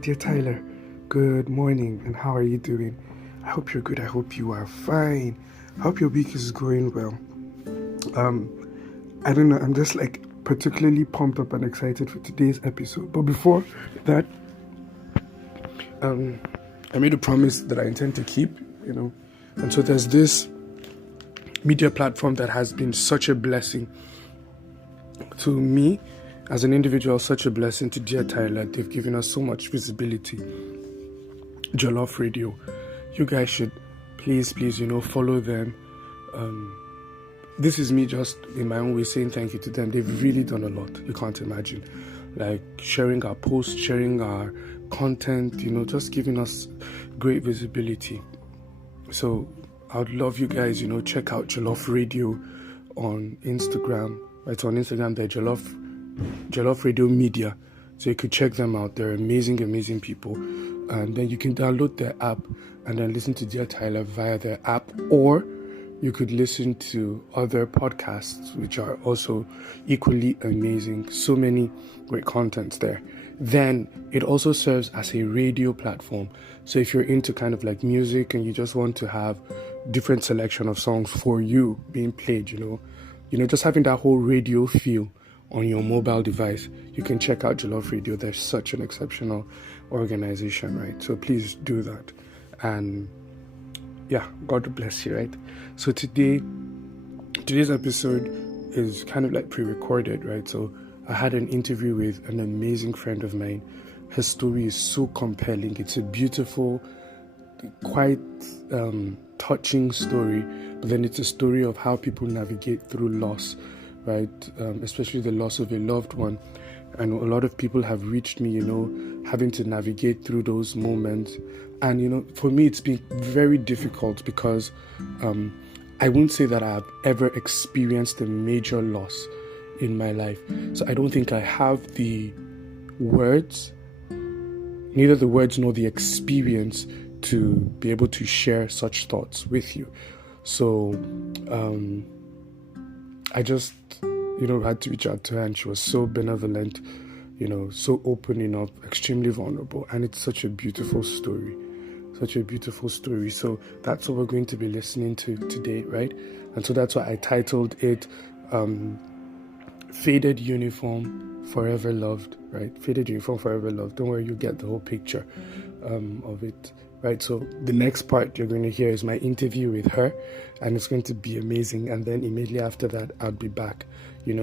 dear Tyler. Good morning, and how are you doing? I hope you're good. I hope you are fine. I hope your week is going well. I don't know. I'm just like particularly pumped up and excited for today's episode. But before that, I made a promise that I intend to keep. And so there's this media platform that has been such a blessing to me as an individual, such a blessing to dear Tyler. They've given us so much visibility. Jollof Radio. You guys should please, follow them. This is me just in my own way saying thank you to them. They've really done a lot. You can't imagine. Like sharing our posts, sharing our content, just giving us great visibility. So I would love you guys, check out Jollof Radio on Instagram. It's on Instagram, they're Jollof Radio Media. So you could check them out. They're amazing, amazing people. And then you can download their app and then listen to Dear Tyler via their app. Or you could listen to other podcasts, which are also equally amazing. So many great contents there. Then it also serves as a radio platform. So if you're into kind of like music and you just want to have different selection of songs for you being played, just having that whole radio feel on your mobile device, you can check out Jollof Radio. They're such an exceptional organization, right? So please do that. And yeah, God bless you, right? So today's episode is kind of like pre-recorded, right? So I had an interview with an amazing friend of mine. Her story is so compelling. It's a beautiful, quite touching story, but then it's a story of how people navigate through loss, right? Especially the loss of a loved one. And a lot of people have reached me, having to navigate through those moments. And, for me, it's been very difficult because I won't say that I have ever experienced a major loss in my life. So I don't think I have the words, neither the words nor the experience to be able to share such thoughts with you. So I just, had to reach out to her, and she was so benevolent, so opening up, extremely vulnerable. And it's such a beautiful story. So that's what we're going to be listening to today, right? And so that's why I titled it Faded Uniform, Forever Loved, right? Faded Uniform, Forever Loved. Don't worry, you get the whole picture of it, right? So the next part you're going to hear is my interview with her, and it's going to be amazing. And then immediately after that, I'll be back,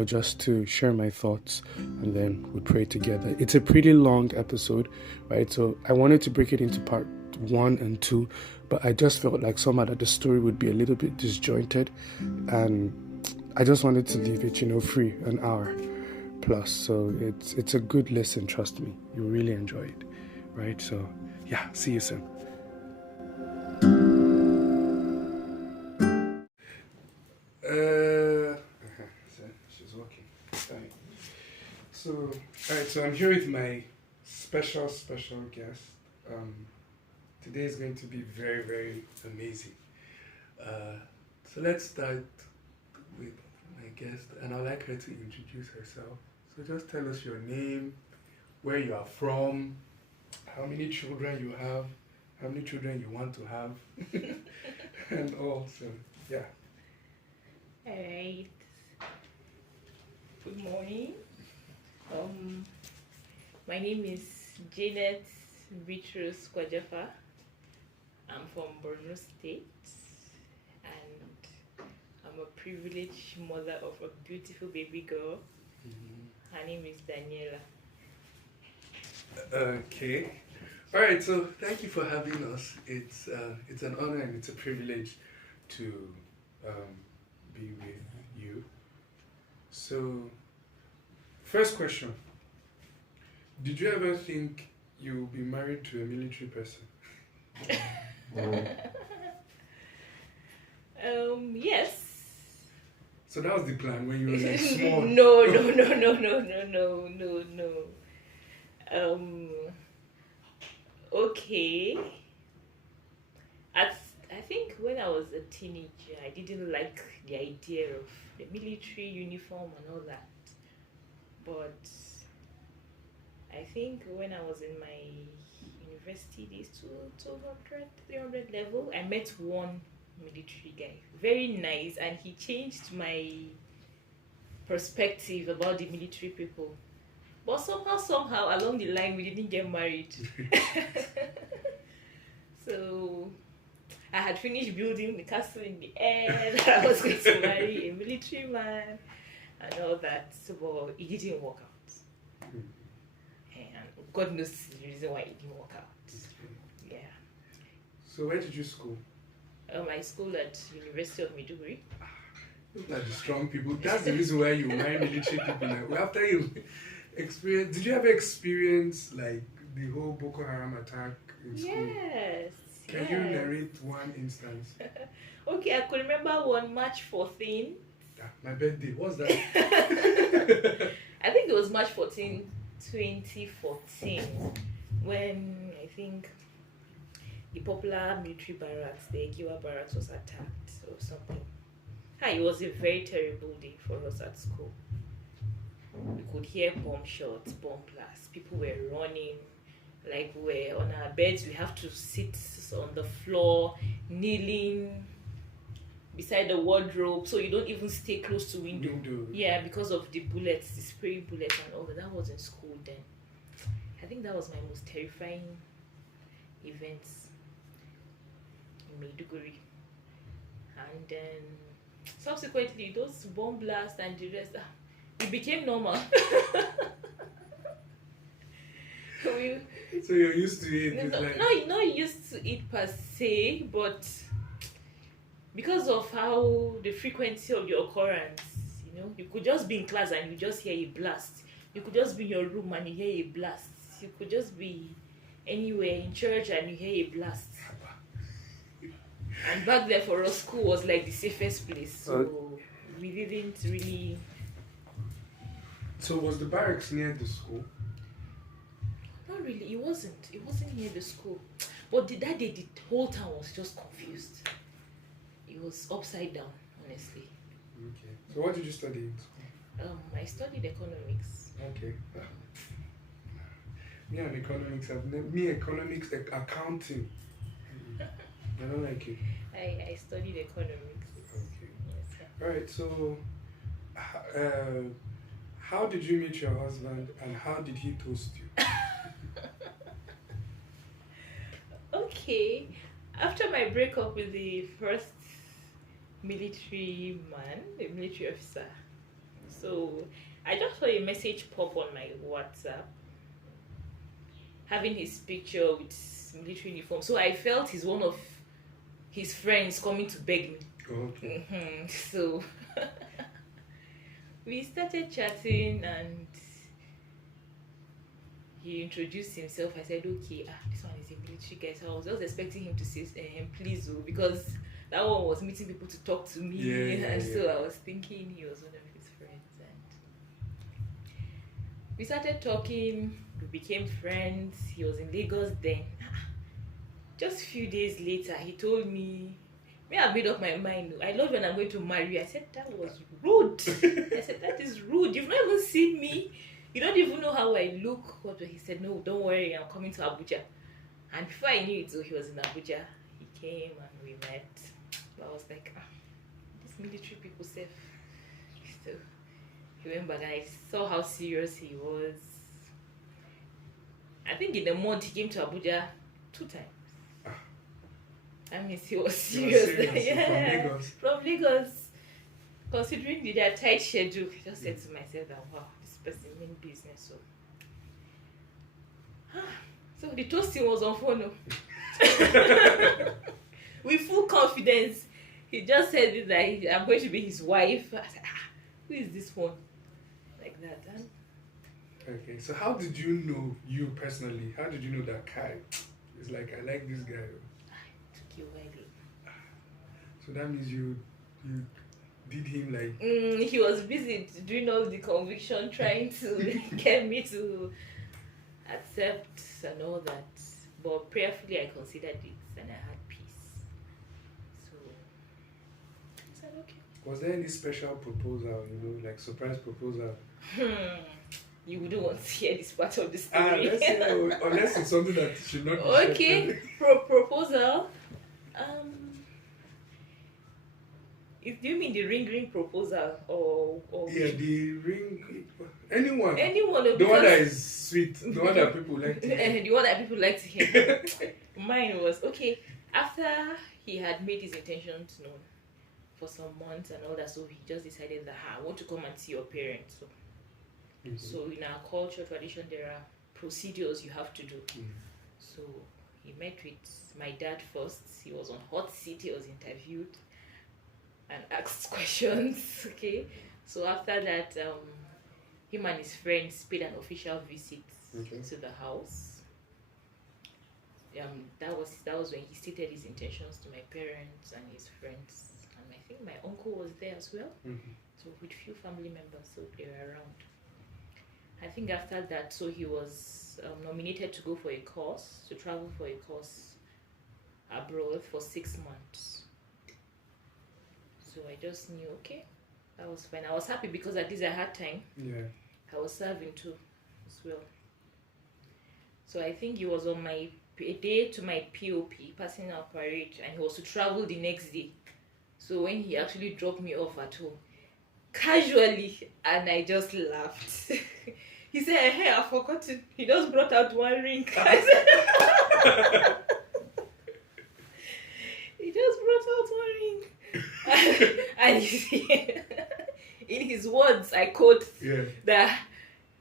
just to share my thoughts, and then we'll pray together. It's a pretty long episode, right? So I wanted to break it into part 1 and 2, but I just felt like somehow that the story would be a little bit disjointed, and I just wanted to leave it, free, an hour plus. So it's a good listen, trust me. You'll really enjoy it, right? So yeah, see you soon. She's walking. Right. So I'm here with my special guest. Today is going to be very, very amazing. So let's start with my guest, and I'd like her to introduce herself. So just tell us your name, where you are from, how many children you have, how many children you want to have, and all. So, yeah. All right. Good morning. My name is Janet Bitrus Kwajafa. I'm from Borno State, and I'm a privileged mother of a beautiful baby girl. Mm-hmm. Her name is Daniela. Okay. All right. So thank you for having us. It's an honor and it's a privilege to be with you. So, first question: did you ever think you would be married to a military person? Yes. So that was the plan when you were like small. No. Okay. I think when I was a teenager, I didn't like the idea of the military uniform and all that. But I think when I was in my university days, 200, 300 level, I met one military guy. Very nice, and he changed my perspective about the military people. But somehow, along the line, we didn't get married. So I had finished building the castle in the air that I was going to marry a military man and all that, but it didn't work out. And God knows the reason why it didn't work out. Yeah. So where did you school? I schooled at University of Maiduguri. Look at the strong people. That's the reason why you marry military people. Like, after you experience, did you ever experience like the whole Boko Haram attack in school? Yes. Can you narrate one instance? Okay, I could remember one March 14th. My birthday. What's that? I think it was March 14, 2014, when I think the popular military barracks, the Giwa barracks, was attacked or something. It was a very terrible day for us at school. We could hear bomb shots, bomb blasts. People were running. Like, we were on our beds. We have to sit on the floor, kneeling beside the wardrobe, so you don't even stay close to window. Yeah, because of the bullets, the spraying bullets and all that. That was in school then. I think that was my most terrifying events in Maiduguri. And then subsequently, those bomb blasts and the rest, it became normal. So you're used to it? Not used to it per se, but because of how the frequency of the occurrence, you could just be in class and you just hear a blast. You could just be in your room and you hear a blast. You could just be anywhere in church and you hear a blast. And back then for us, school was like the safest place, so we didn't really. So was the barracks near the school? Not really. It wasn't near the school. But that day, the whole town was just confused. It was upside down, honestly. Okay. So what did you study in school? I studied economics. Okay. Me and economics, economics, accounting. I don't like it. I studied economics. Okay. Yes. Alright, so how did you meet your husband and how did he toast you? Okay. After my breakup with the first military man, the military officer, so I just saw a message pop on my WhatsApp having his picture with military uniform. So I felt he's one of his friends coming to beg me. Okay. So we started chatting and he introduced himself. I said, okay, this one is a military guy. So I was just expecting him to say, please, because that one was meeting people to talk to me. So I was thinking he was one of his friends. And we started talking, we became friends. He was in Lagos then. Just a few days later, he told me, I made up my mind. I love when I'm going to marry you. I said, that was rude. I said, that is rude. You've not even seen me. You don't even know how I look. He said, no, don't worry, I'm coming to Abuja. And before I knew it, so he was in Abuja. He came and we met. But I was like, these military people safe. So he went back and I saw how serious he was. I think in a month he came to Abuja 2 times. That means he was serious. From Lagos. Considering their tight schedule, I just said to myself that, wow, this person means business. So the toasting was on phone. With full confidence. He just said it that I'm going to be his wife. I said, who is this one? Like that. Okay, so how did you know, you personally, how did you know that Kai is like, I like this guy? It took you a while. So that means you did him like... he was busy doing all the conviction, trying to get me to accept and all that. But prayerfully I considered it and I had peace. So I said, okay. Was there any special proposal, like surprise proposal? you wouldn't want to hear this part of the story. Let's say, unless it's something that should not be Okay, proposal. Do you mean the ring proposal or yeah, the ring? Anyone. The one that is sweet, the one that people like to hear. The one that people like to hear. Mine was okay after he had made his intentions known for some months and all that, so he just decided that I want to come and see your parents. So in our culture tradition, there are procedures you have to do. So he met with my dad first. He was on hot seat. He was interviewed and asked questions. Okay, so after that, him and his friends paid an official visit to the house. That was when he stated his intentions to my parents and his friends, and I think my uncle was there as well. So with few family members, so they were around. I think after that, so he was nominated to go for a course, to travel for a course abroad for 6 months. So I just knew, okay, that was fine. I was happy because at least I had time. Yeah. I was serving too as well. So I think he was on a day to my POP, passing out parade, and he was to travel the next day. So when he actually dropped me off at home, casually, and I just laughed. He said, hey, I forgot to. He just brought out one ring. He just brought out one ring. And in his words, I quote, that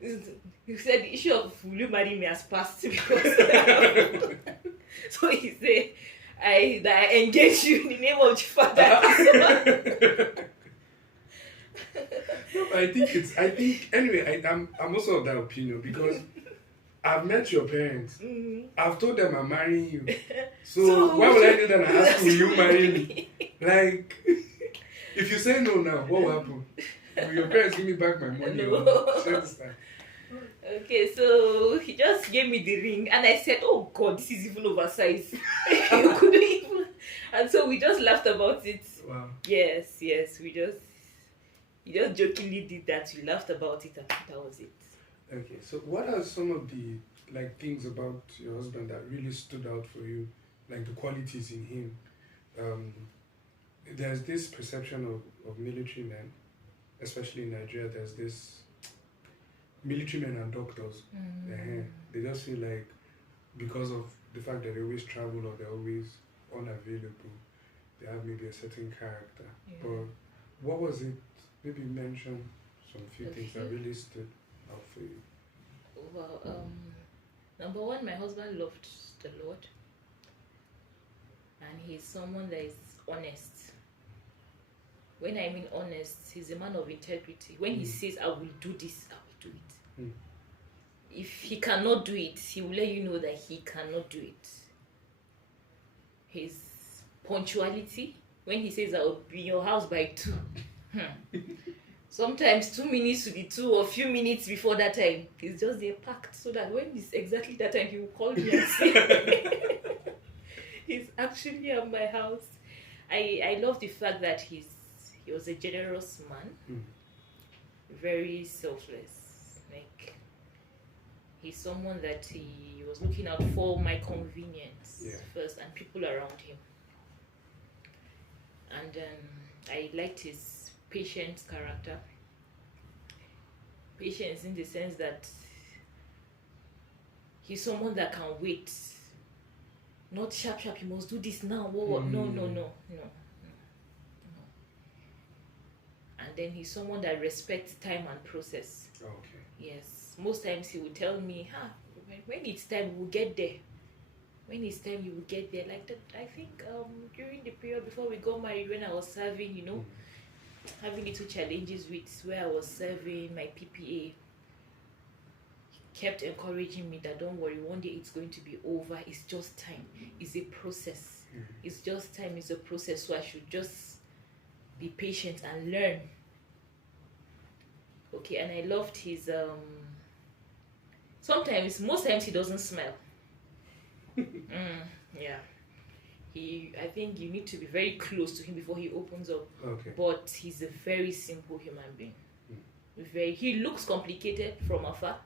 he said, the issue of will you marry me has passed because so he said, I engage you in the name of the Father. No, I'm also of that opinion because I've met your parents. I've told them I'm marrying you. So why would I do that and ask, will you marry me? Like, if you say no now, what will happen? Will your parents give me back my money? No. Understand? Okay, so he just gave me the ring and I said, oh God, this is even oversized. You couldn't even. And so we just laughed about it. Wow. Yes, he just jokingly did that. We laughed about it and that was it. Okay, so what are some of the things about your husband that really stood out for you, like the qualities in him? There's this perception of military men, especially in Nigeria. There's this military men and doctors. They just feel like because of the fact that they always travel or they're always unavailable, they have maybe a certain character. But what was it? Maybe mention some few things that really stood out for you. Well, number one, my husband loved the Lord, and he's someone that is honest. When I mean honest, he's a man of integrity. When he says, I will do this, I will do it. If he cannot do it, he will let you know that he cannot do it. His punctuality, when he says, I will be in your house by 2. Sometimes 2 minutes to the 2 or a few minutes before that time, he's just there packed so that when it's exactly that time, he will call me and say, he's actually at my house. I love the fact that he was a generous man, very selfless. Like, he's someone that he was looking out for my convenience first and people around him. And I liked his patient character. Patience in the sense that he's someone that can wait. Not sharp, you must do this now. No. And then he's someone that respects time and process. Okay. Yes. Most times he will tell me, when it's time, we'll get there. When it's time, you will get there. Like that, I think during the period before we got married, when I was serving, having little challenges with where I was serving, my PPA, he kept encouraging me that don't worry, one day it's going to be over. It's just time. It's a process. It's just time. It's a process. So I should just be patient and learn. Okay, and I loved his most times he doesn't smile. Yeah. I think you need to be very close to him before he opens up. Okay. But he's a very simple human being. he looks complicated from afar,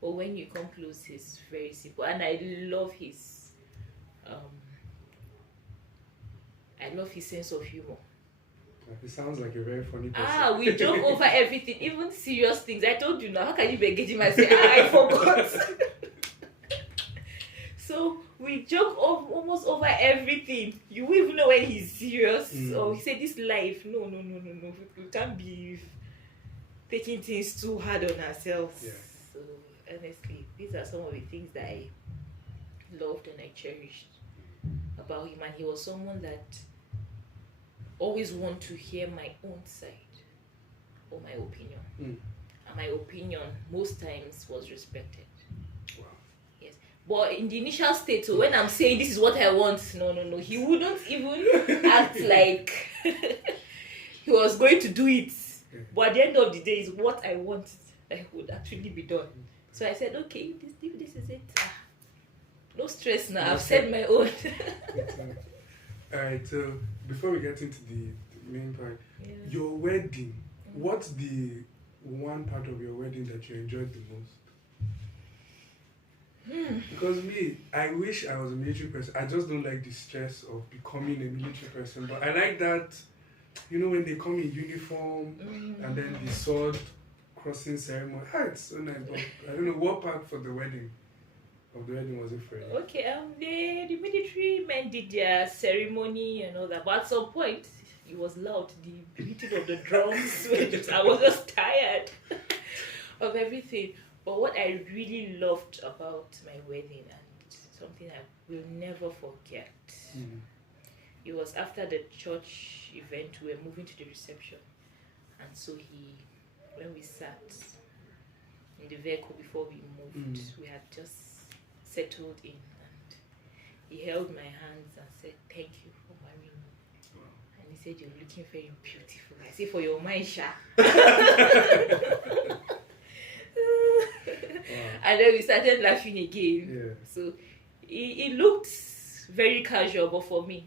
but when you come close, he's very simple. And um, I love his sense of humor. He sounds like a very funny person. We joke over everything, even serious things. I told you now, how can you be engaging myself? I forgot. So we joke almost over everything. You won't even know when he's serious. Or he said, this life, no. We can't be taking things too hard on ourselves. Yeah. So honestly, these are some of the things that I loved and I cherished about him. And he was someone that always want to hear my own side or my opinion. And my opinion most times was respected. Wow. Yes. But in the initial state, so when I'm saying this is what I want, no, he wouldn't even act like he was going to do it. But at the end of the day, is what I wanted that would actually be done. So I said, okay, this is it. No stress now. I've said my own. Alright, so before we get into the main part, your wedding, what's the one part of your wedding that you enjoyed the most? Because me, I wish I was a military person. I just don't like the stress of becoming a military person. But I like that, when they come in uniform and then the sword crossing ceremony. It's so nice. But I don't know what part for the wedding. Of the wedding was it for you? Okay, the military men did their ceremony and all that, but at some point it was loud. The beating of the drums. I was just tired of everything. But what I really loved about my wedding and something I will never forget, it was after the church event. We were moving to the reception, and so when we sat in the vehicle before we moved, we had just settled in, and he held my hands and said, "Thank you for marrying me." Wow. And he said, "You're looking very beautiful." I say, "For your mind, Sha." And then we started laughing again. So it looked very casual, but for me,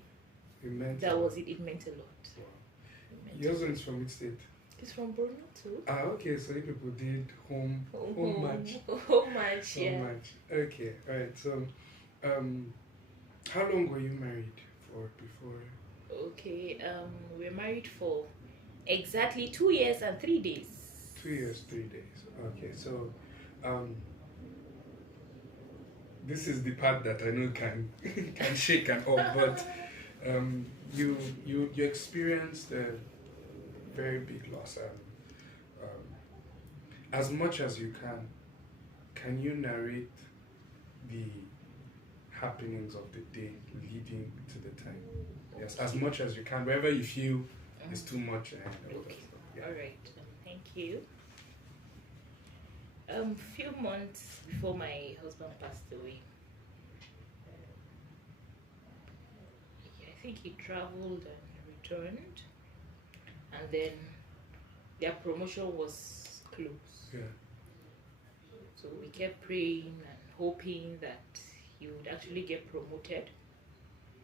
it meant a lot. Wow. Your husband is from which state? He's from Borno too. Okay, so you people did home match. Home match, yeah. Home match. Okay, alright. So, how long were you married for before? Okay, we were married for exactly 2 years and 3 days. 2 years, 3 days. Okay, so, this is the part that I know can shake and all, but you experienced a very big loss. As much as you can you narrate the happenings of the day leading to the time? Yes, as much as you can, wherever you feel it's too much. Okay. All right. Thank you. Few months before my husband passed away, I think he traveled and returned, and then their promotion was closed. Yeah. So we kept praying and hoping that he would actually get promoted.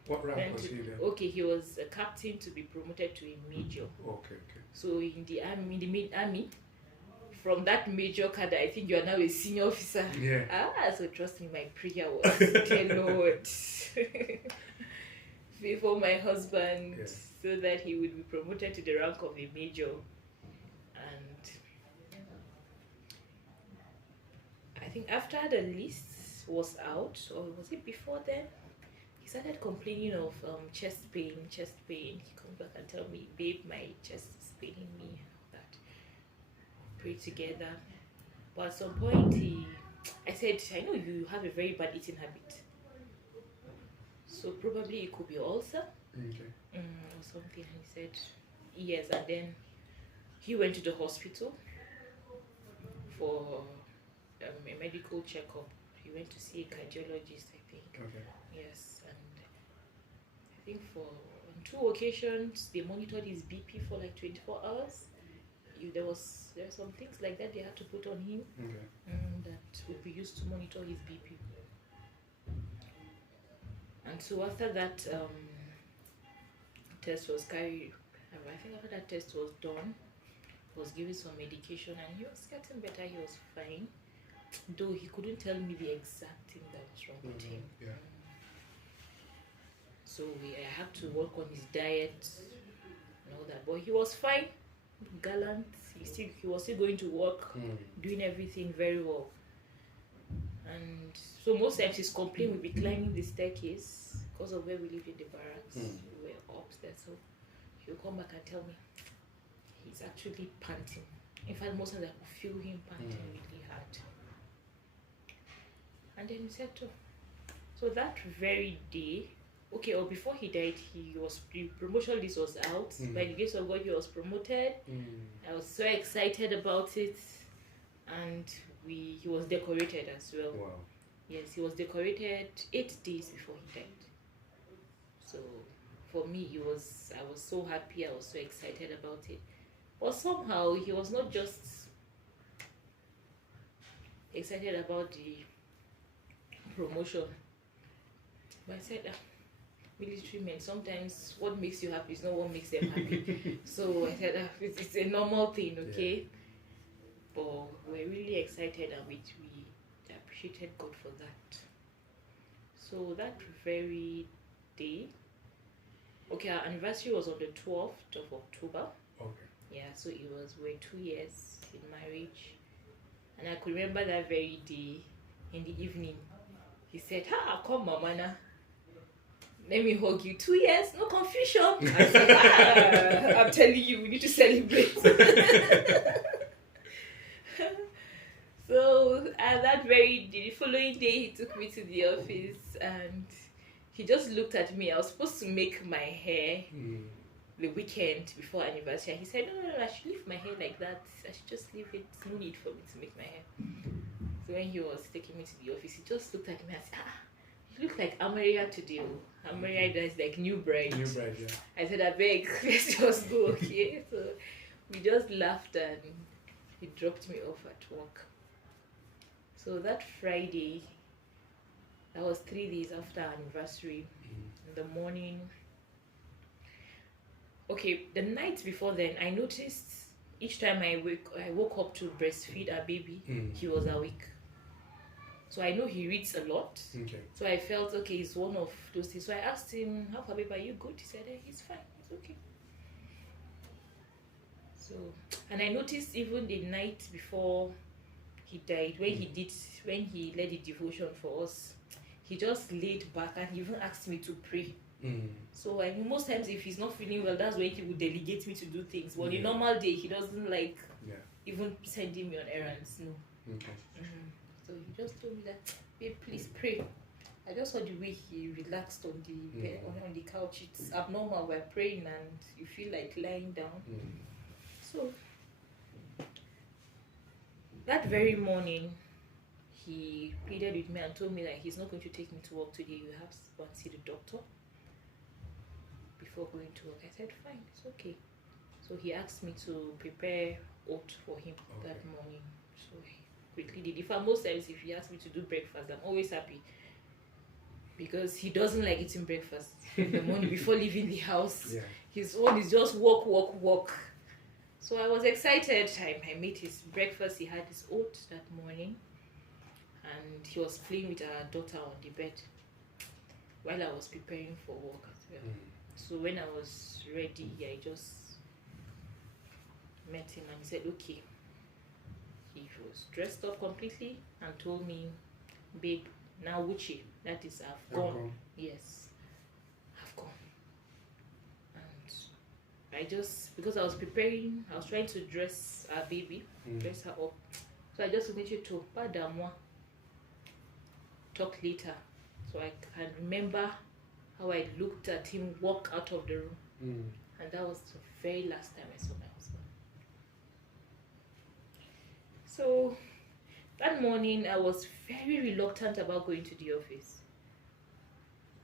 What rank was he then? Okay, he was a captain to be promoted to a major. Okay. So in the army, from that major cadre, I think you are now a senior officer. Yeah. So trust me, my prayer was, dear Lord, before my husband, so that he would be promoted to the rank of a major. And I think after the list was out, or was it before then, he started complaining of chest pain. He comes back and tell me, "Babe, my chest is paining me," and all that. Pray together. But at some point, I said, "I know you have a very bad eating habit, so probably it could be ulcer." Okay. Or something. And he said, "Yes." And then he went to the hospital for a medical checkup. He went to see a cardiologist, I think. Okay. Yes, and I think on 2 occasions they monitored his BP for like 24 hours. There were some things like that they had to put on him, that would be used to monitor his BP. And so after that test was carried, I think after that test was done, was given some medication and he was getting better. He was fine, though he couldn't tell me the exact thing that was wrong with him. Yeah. So I had to work on his diet and all that, but he was fine, gallant. He was still going to work, doing everything very well. And so most times his complaint would be climbing the staircase because of where we lived in the barracks. We were upstairs, so he'll come back and tell me he's actually panting. In fact, most times I could feel him panting really hard. And then he said so that very day, or before he died, the promotion list was out. By the grace of God, he was promoted. I was so excited about it, and he was decorated as well. Wow. Yes, he was decorated 8 days before he died. So for me, I was so happy. I was so excited about it. But somehow he was not just excited about the promotion. But I said, military men, sometimes what makes you happy is not what makes them happy. So I said, it's a normal thing, okay? Yeah. But we're really excited and we appreciated God for that. So that very day, our anniversary was on the 12th of October. Okay. Yeah, so we're 2 years in marriage. And I could remember that very day in the evening. He said, come mama na. Let me hug you. 2 years, no confusion. I said, I'm telling you, we need to celebrate. So the following day, he took me to the office and he just looked at me. I was supposed to make my hair the weekend before anniversary. He said, no, I should leave my hair like that. I should just leave it. No need for me to make my hair. So when he was taking me to the office, he just looked at me and said, you look like Amaria today. Amaria is like new bride. New bride, yeah. I said, I beg, let's just go, okay? So we just laughed and he dropped me off at work. So that Friday, that was 3 days after our anniversary, in the morning. The night before then, I noticed each time I woke up to breastfeed our baby, he was awake. So I know he reads a lot. Okay. So I felt, it's one of those things. So I asked him, how far, baby, are you good? He said, he's fine, he's okay. So, and I noticed even the night before he died, when he led the devotion for us, he just laid back and he even asked me to pray. So I mean, most times if he's not feeling well, that's when he would delegate me to do things. But on a normal day, he doesn't like even sending me on errands. No. Okay. So he just told me that, babe, please pray. I just saw the way he relaxed on the bed, on the couch. It's abnormal. We're praying and you feel like lying down. So that very morning, he pleaded with me and told me that he's not going to take me to work today. You have to go and see the doctor before going to work. I said, fine, it's okay. So he asked me to prepare oat for him that morning. So I quickly did. In fact, most times if he asks me to do breakfast, I'm always happy. Because he doesn't like eating breakfast in the morning before leaving the house. Yeah. His own is just walk. So I was excited. I made his breakfast. He had his oat that morning. And he was playing with our daughter on the bed while I was preparing for work as well. So when I was ready, I just met him and he said, okay. He was dressed up completely and told me, babe, now Wuchi, that is, I've gone. Yes, I've gone. And I just, because I was preparing, I was trying to dress our baby, dress her up. So I just wanted to, pardon, talk later. So I can remember how I looked at him walk out of the room. And that was the very last time I saw my husband. So that morning I was very reluctant about going to the office.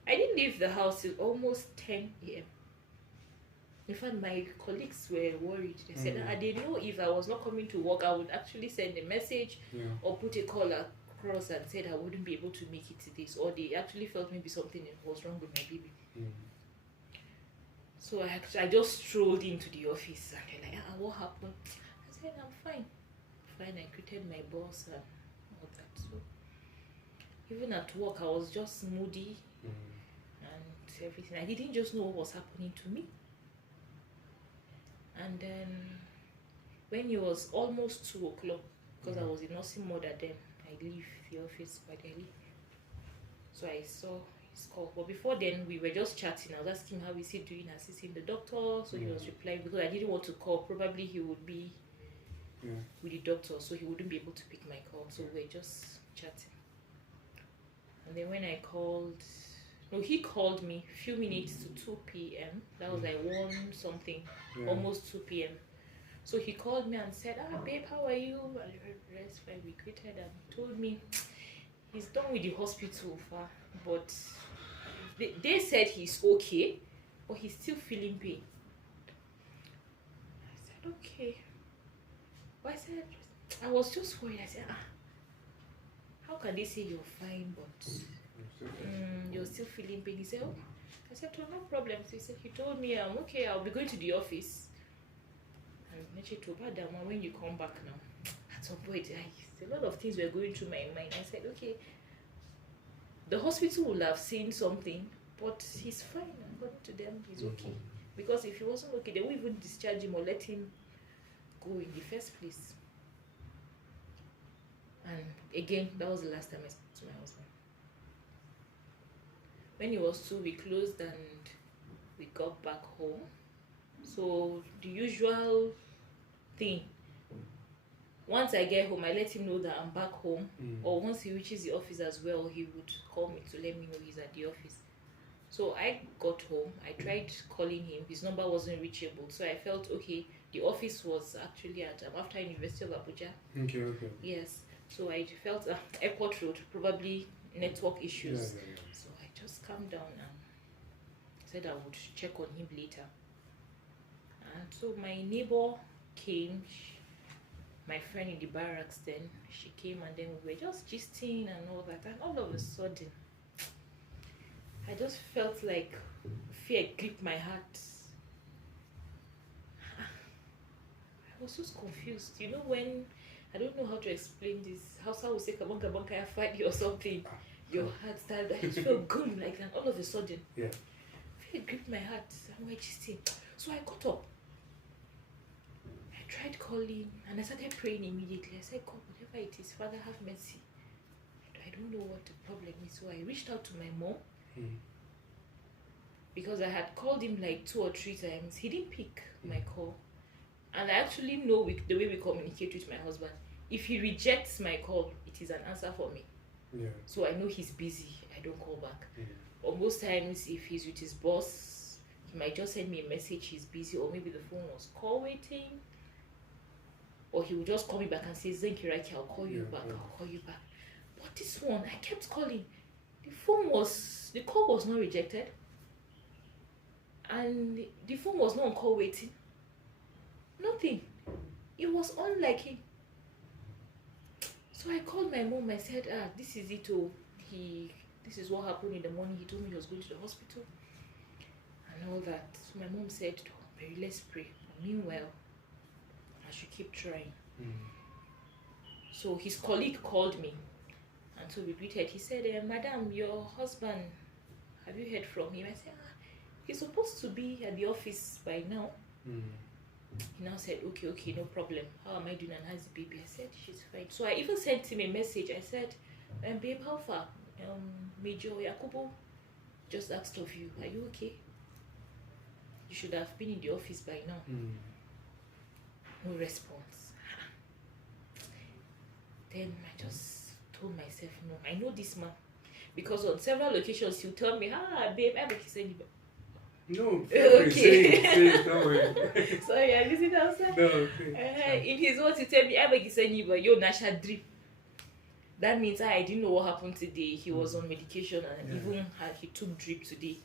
I didn't leave the house till almost 10 a.m. In fact, my colleagues were worried. They said, they know if I was not coming to work, I would actually send a message or put a call across and said I wouldn't be able to make it to this. Or they actually felt maybe something was wrong with my baby. So I just strolled into the office and they're like, what happened? I said, I'm fine. Fine, I greeted my boss and all that. So even at work, I was just moody and everything. I didn't just know what was happening to me. And then when it was almost 2 o'clock, because I was a nursing mother then, I leave the office quite early. So I saw his call. But before then, we were just chatting. I was asking him how is he doing, assisting the doctor. So he was replying because I didn't want to call. Probably he would be with the doctor, so he wouldn't be able to pick my call. So we were just chatting. And then when I called, no, he called me a few minutes to 2 p.m. That was like 1 something, almost 2 p.m. So he called me and said, babe, how are you? And rest fine, we greeted and he told me he's done with the hospital far, but they said he's okay, but he's still feeling pain. I said, okay. But I said, I was just worried. I said, how can they say you're fine, but you're still feeling pain? He said, oh. I said, oh, no problem. So he told me, I'm okay, I'll be going to the office. And she told her that when you come back now, at some point, a lot of things were going through my mind. I said, okay, the hospital will have seen something, but he's fine. According to them, he's okay. Because if he wasn't okay, they won't even discharge him or let him go in the first place. And again, that was the last time I spoke to my husband. When it was 2, we closed and we got back home. So the usual thing, once I get home, I let him know that I'm back home. Or once he reaches the office as well, he would call me to let me know he's at the office. So I got home, I tried calling him, his number wasn't reachable. So I felt, okay, the office was actually at after University of Abuja. Okay. Yes. So I felt Airport Road, probably network issues. So I just calmed down and said I would check on him later. And so my neighbor came, my friend in the barracks then, she came and then we were just gisting and all that. And all of a sudden, I just felt like fear gripped my heart. I was just confused. You know when, I don't know how to explain this, Hausa will say kabonka bonka ya fight or something, your heart started, I just felt good like that. All of a sudden, fear gripped my heart and we're gisting. So I got up. I tried calling and I started praying immediately. I said, God, whatever it is, Father, have mercy. I don't know what the problem is. So I reached out to my mom because I had called him like 2 or 3 times. He didn't pick my call. And I actually know the way we communicate with my husband. If he rejects my call, it is an answer for me. So I know he's busy. I don't call back. Or most times, if he's with his boss, he might just send me a message, he's busy, or maybe the phone was call waiting. Or he would just call me back and say, Zenki, right here, I'll call you back, I'll call you back. But this one, I kept calling. The call was not rejected. And the phone was not on call waiting. Nothing. It was on like him. So I called my mom. I said, this is it. This is what happened in the morning. He told me he was going to the hospital and all that. So my mom said, Mary, let's pray. Meanwhile, I should keep trying. So his colleague called me. And so we greeted. He said, Madam, your husband, have you heard from him? I said, he's supposed to be at the office by now. He now said, okay, no problem. How am I doing and how's the baby? I said, she's fine. So I even sent him a message. I said, babe, how far? Major Yakubu just asked of you, are you okay? You should have been in the office by now. No response. Then I just told myself, no, I know this man. Because on several occasions, he'll tell me, babe, I'm okay. No, okay. Don't worry. Sorry, I listened outside. No, okay. In his words, he tell me, I'm okay, but you're not drip. That means I didn't know what happened today. He was on medication and even he took drip today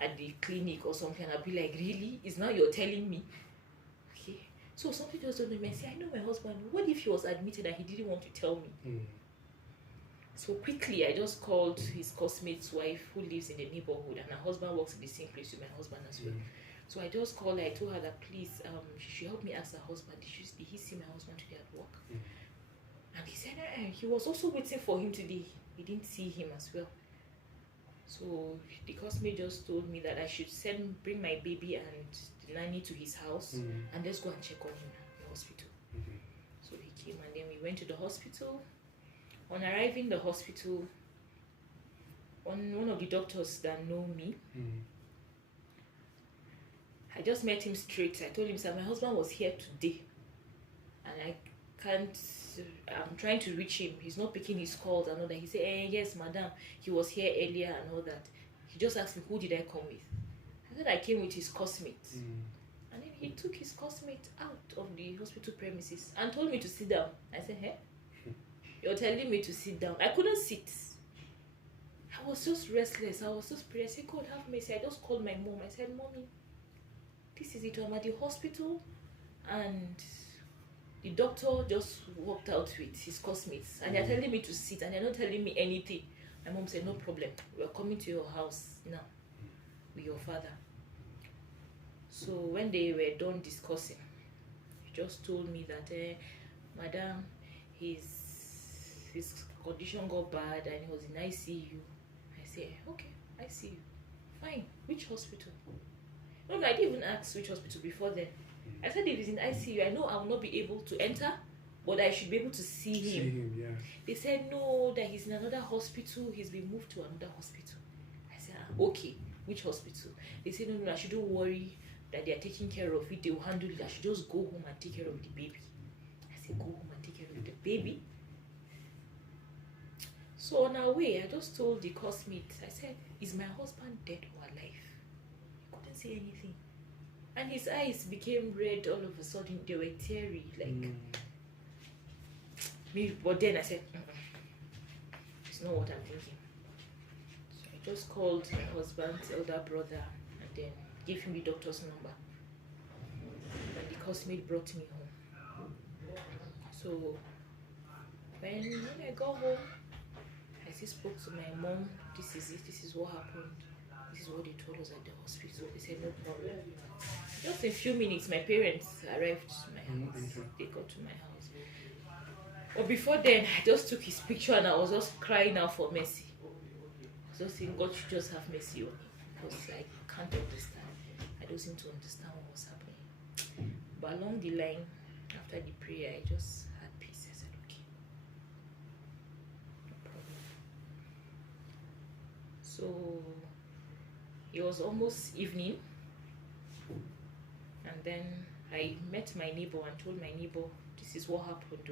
at the clinic or something. I'll be like, really? Is now you're telling me? Okay. So something just told me, I say, I know my husband. What if he was admitted and he didn't want to tell me? So quickly, I just called his classmate's wife who lives in the neighborhood, and her husband works in the same place with my husband as well. So I just called her. I told her that please, she should help me ask her husband. Did he see my husband today at work? And he said he was also waiting for him today. He didn't see him as well. So the cosmate just told me that I should bring my baby and the nanny to his house and let's go and check on him in the hospital. So he came and then we went to the hospital. On arriving the hospital, one of the doctors that know me, I just met him straight. I told him, sir, my husband was here today and I'm trying to reach him. He's not picking his calls and all that. He said, yes, madam, he was here earlier and all that. He just asked me, who did I come with? I said I came with his cosmate. And then he took his cosmate out of the hospital premises and told me to sit down. I said, hey, you're telling me to sit down? I couldn't sit. I was just restless. I was just praying. I said, God have mercy. I just called my mom. I said, Mommy, this is it. I'm at the hospital and the doctor just walked out with his cosmates and they're telling me to sit and they're not telling me anything. My mom said, no problem. We're coming to your house now with your father. So when they were done discussing, he just told me that, madam, his condition got bad and he was in ICU. I said, okay, ICU. Fine. Which hospital? No, I didn't even ask which hospital before then. I said if he's in ICU, I know I will not be able to enter, but I should be able to see him. Yeah. They said no, that he's in another hospital. He's been moved to another hospital. I said, okay, which hospital? They said no, I shouldn't worry that they are taking care of it. They will handle it. I should just go home and take care of the baby. I said, go home and take care of the baby. So on our way, I just told the cosmate, I said, is my husband dead or alive? He couldn't say anything. And his eyes became red all of a sudden. They were teary, like me. But then I said, it's not what I'm thinking. So I just called my husband's elder brother and then gave him the doctor's number. And the cosmate brought me home. So when I got home, I still spoke to my mom. This is it. This is what happened. This is what they told us at the hospital. They said, no problem. Just a few minutes, my parents arrived to my house. They got to my house. But before then, I just took his picture and I was just crying out for mercy. I was just saying, God should just have mercy on me because I can't understand. I don't seem to understand what was happening. But along the line, after the prayer, I just had peace. I said, okay, no problem. So it was almost evening. And then I met my neighbor and told my neighbor, this is what happened.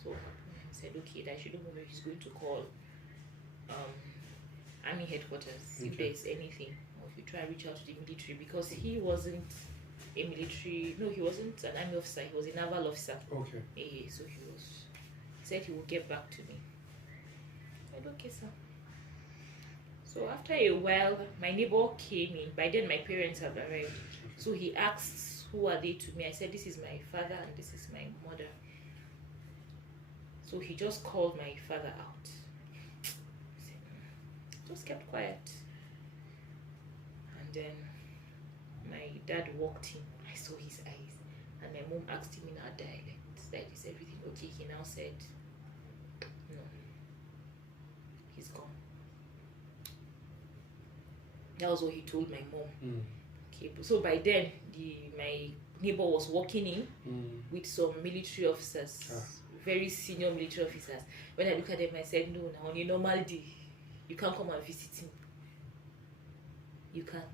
So I said, okay, that I shouldn't know if he's going to call army headquarters if there's anything, or if you try to reach out to the military, because he wasn't a military, no, he wasn't an army officer, he was a naval officer. Okay. So he said he would get back to me. I said, okay, sir. So after a while, my neighbor came in. By then, my parents had arrived. So he asked, who are they to me? I said, this is my father and this is my mother. So he just called my father out. Just kept quiet. And then my dad walked in. I saw his eyes. And my mom asked him in our dialect, that is everything okay? He now said, no, he's gone. That was what he told my mom. Okay, so by then, my neighbor was walking in with some military officers, very senior military officers. When I look at them, I said, no, now on a normal day, you can't come and visit me. You can't.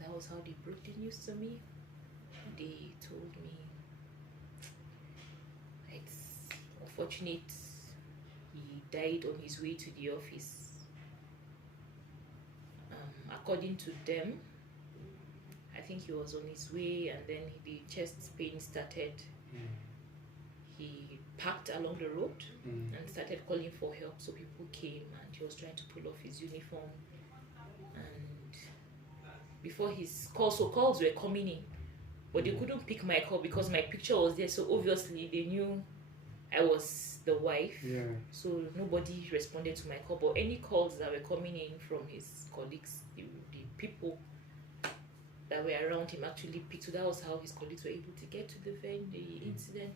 That was how they broke the news to me. They told me it's unfortunate he died on his way to the office. According to them, I think he was on his way and then the chest pain started. He parked along the road and started calling for help. So people came and he was trying to pull off his uniform. And before his calls were coming in, but they couldn't pick my call because my picture was there. So obviously they knew I was the wife. Yeah. So nobody responded to my call. But any calls that were coming in from his colleagues, the people that were around him actually picked. So that was how his colleagues were able to get to the incident,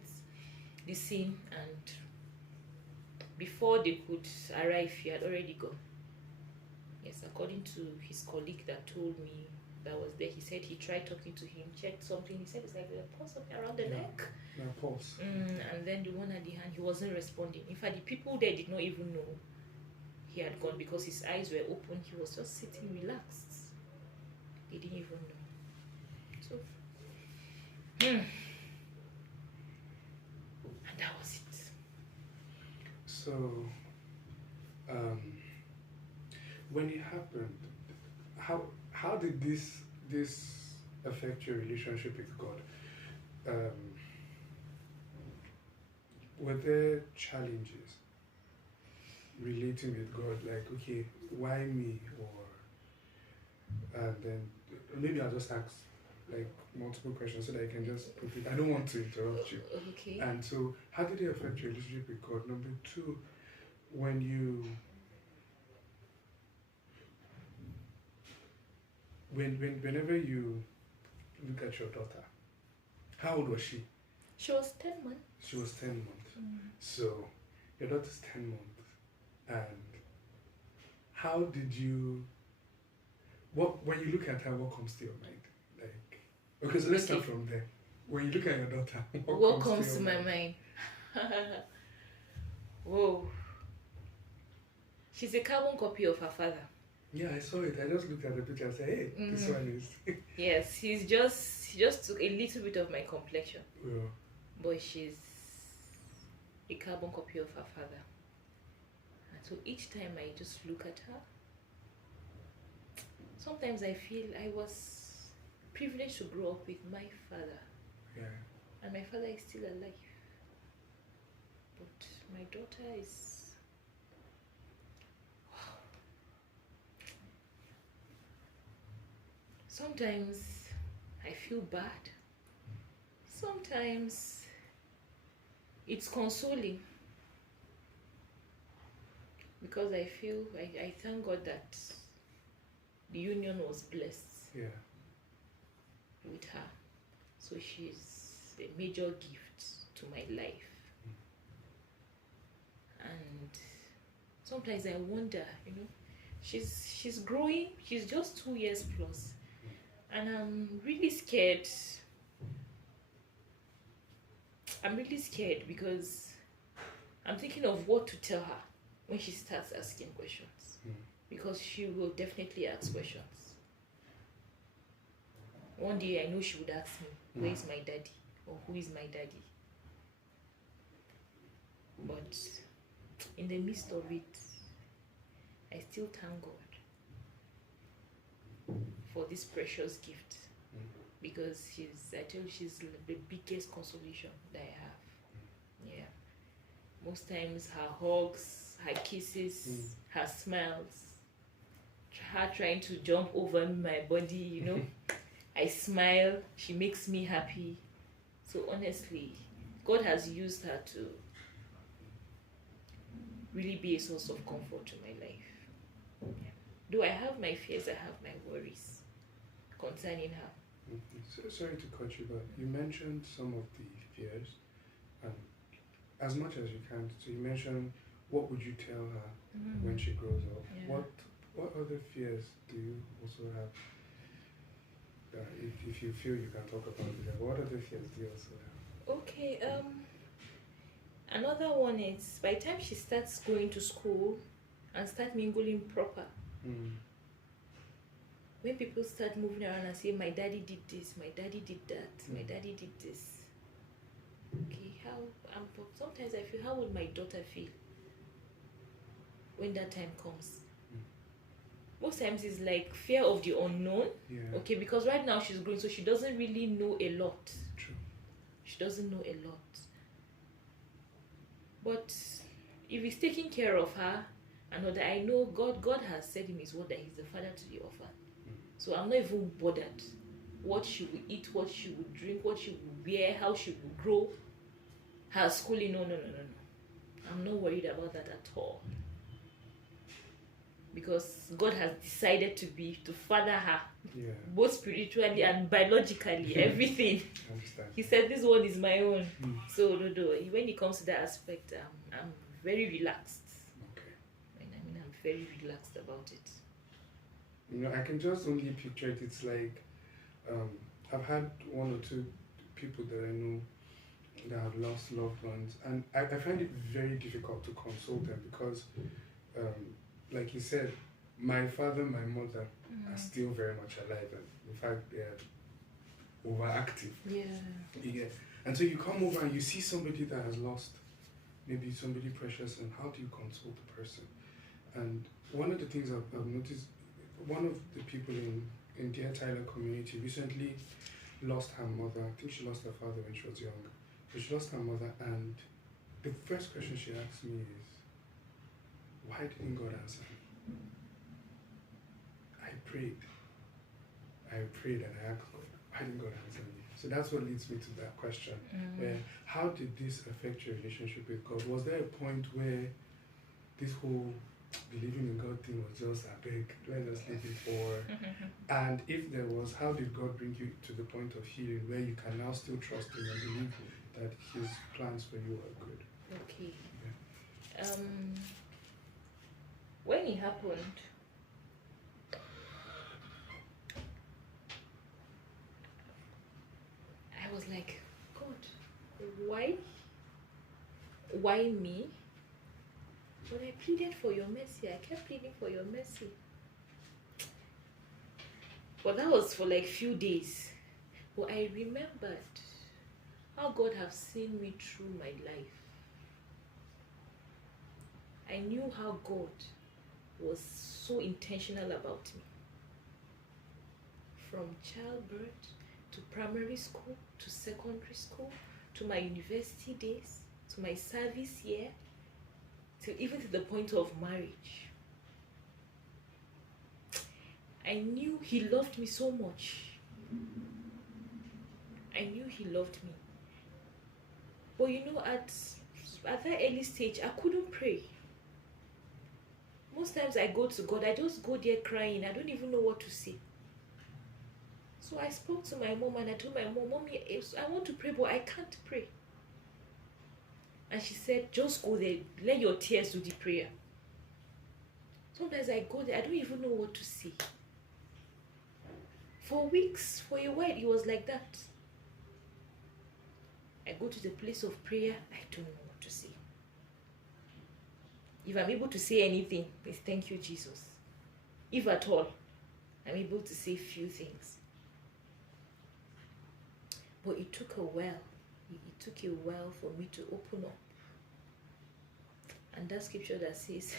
the scene, and before they could arrive, he had already gone. Yes, according to his colleague that told me that was there, he said he tried talking to him, checked something. He said it's like a pulse something around the neck. Yeah, pulse. And then the one at the hand, he wasn't responding. In fact, the people there did not even know he had gone because his eyes were open. He was just sitting relaxed. They didn't even know. So, and that was it. So, when it happened, how did this affect your relationship with God? Were there challenges relating with God, like, okay, why me, or and then maybe I'll just ask like multiple questions so that I can just put it. I don't want to interrupt you. Okay. And so, how did it affect your relationship with God? Number two, whenever you look at your daughter, how old was she? She was 10 months. She was 10 months. So, your daughter's 10 months. And how did you, when you look at her, what comes to your mind? Like, okay, so let's start from there. When you look at your daughter, what comes to my mind? Whoa. She's a carbon copy of her father. Yeah, I saw it. I just looked at the picture and said, hey, this one is. Yes, he just took a little bit of my complexion. Yeah. But she's a carbon copy of her father. And so each time I just look at her, sometimes I feel I was privileged to grow up with my father. Yeah. And my father is still alive. But my daughter is... Sometimes I feel bad. Sometimes it's consoling. Because I feel, I thank God that the union was blessed with her. So she's a major gift to my life. And sometimes I wonder, she's growing. She's just 2 years plus. And I'm really scared. I'm really scared because I'm thinking of what to tell her when she starts asking questions. Because she will definitely ask questions. One day I know she would ask me, where is my daddy? Or who is my daddy? But in the midst of it, I still thank God for this precious gift, because I tell you, she's the biggest consolation that I have. Yeah. Most times her hugs, her kisses, her smiles, her trying to jump over my body, I smile, she makes me happy. So honestly, God has used her to really be a source of comfort to my life. Yeah. Though I have my fears, I have my worries concerning her. So, sorry to cut you, but you mentioned some of the fears, and as much as you can. So you mentioned, what would you tell her when she grows up? Yeah. What other fears do you also have? If you feel you can talk about it, what other fears do you also have? Okay. Another one is by the time she starts going to school and start mingling proper. When people start moving around and say, my daddy did this, my daddy did that, my daddy did this. Okay, sometimes I feel, how would my daughter feel when that time comes? Most times it's like fear of the unknown. Yeah. Okay, because right now she's growing, so she doesn't really know a lot. True. She doesn't know a lot. But if he's taking care of her, and that I know God has said in his word that he's the father to the orphan. So I'm not even bothered what she will eat, what she will drink, what she will wear, how she will grow, her schooling. No. I'm not worried about that at all. because God has decided to father her, Yeah. both spiritually and biologically, everything. I understand. He said, "This one is my own." Mm. So no, when it comes to that aspect, I'm very relaxed. Okay. I'm very relaxed about it. You know, I can just only picture it. It's like I've had one or two people that I know that have lost loved ones, and I find it very difficult to console them because, like you said, my father, my mother are still very much alive, and in fact, they're overactive. Yeah. And so you come over and you see somebody that has lost maybe somebody precious, and how do you console the person? And one of the things I've noticed, one of the people in Dear Tyler community recently lost her mother. I think she lost her father when she was young. So she lost her mother, and the first question she asked me is, why didn't God answer me? I prayed and I asked God, why didn't God answer me? So that's what leads me to that question. Where, how did this affect your relationship with God? Was there a point where this whole believing in God thing was just a big, let us leave it for? And if there was, how did God bring you to the point of healing where you can now still trust Him and believe that His plans for you are good? Okay. When it happened, I was like, God, why me? But I pleaded for your mercy. I kept pleading for your mercy. But that was for like few days. But I remembered how God have seen me through my life. I knew how God was so intentional about me. From childbirth to primary school to secondary school to my university days to my service year to even to the point of marriage. I knew He loved me so much. I knew He loved me. But you know, at that early stage, I couldn't pray. Most times I go to God, I just go there crying. I don't even know what to say. So I spoke to my mom and I told my mom, Mommy, I want to pray, but I can't pray. And she said, just go there, let your tears do the prayer. Sometimes I go there, I don't even know what to say. For weeks, for a while, it was like that. I go to the place of prayer, I don't know what to say. If I'm able to say anything, it's thank you, Jesus. If at all, I'm able to say few things. But it took a while. It took a while for me to open up. And that scripture that says,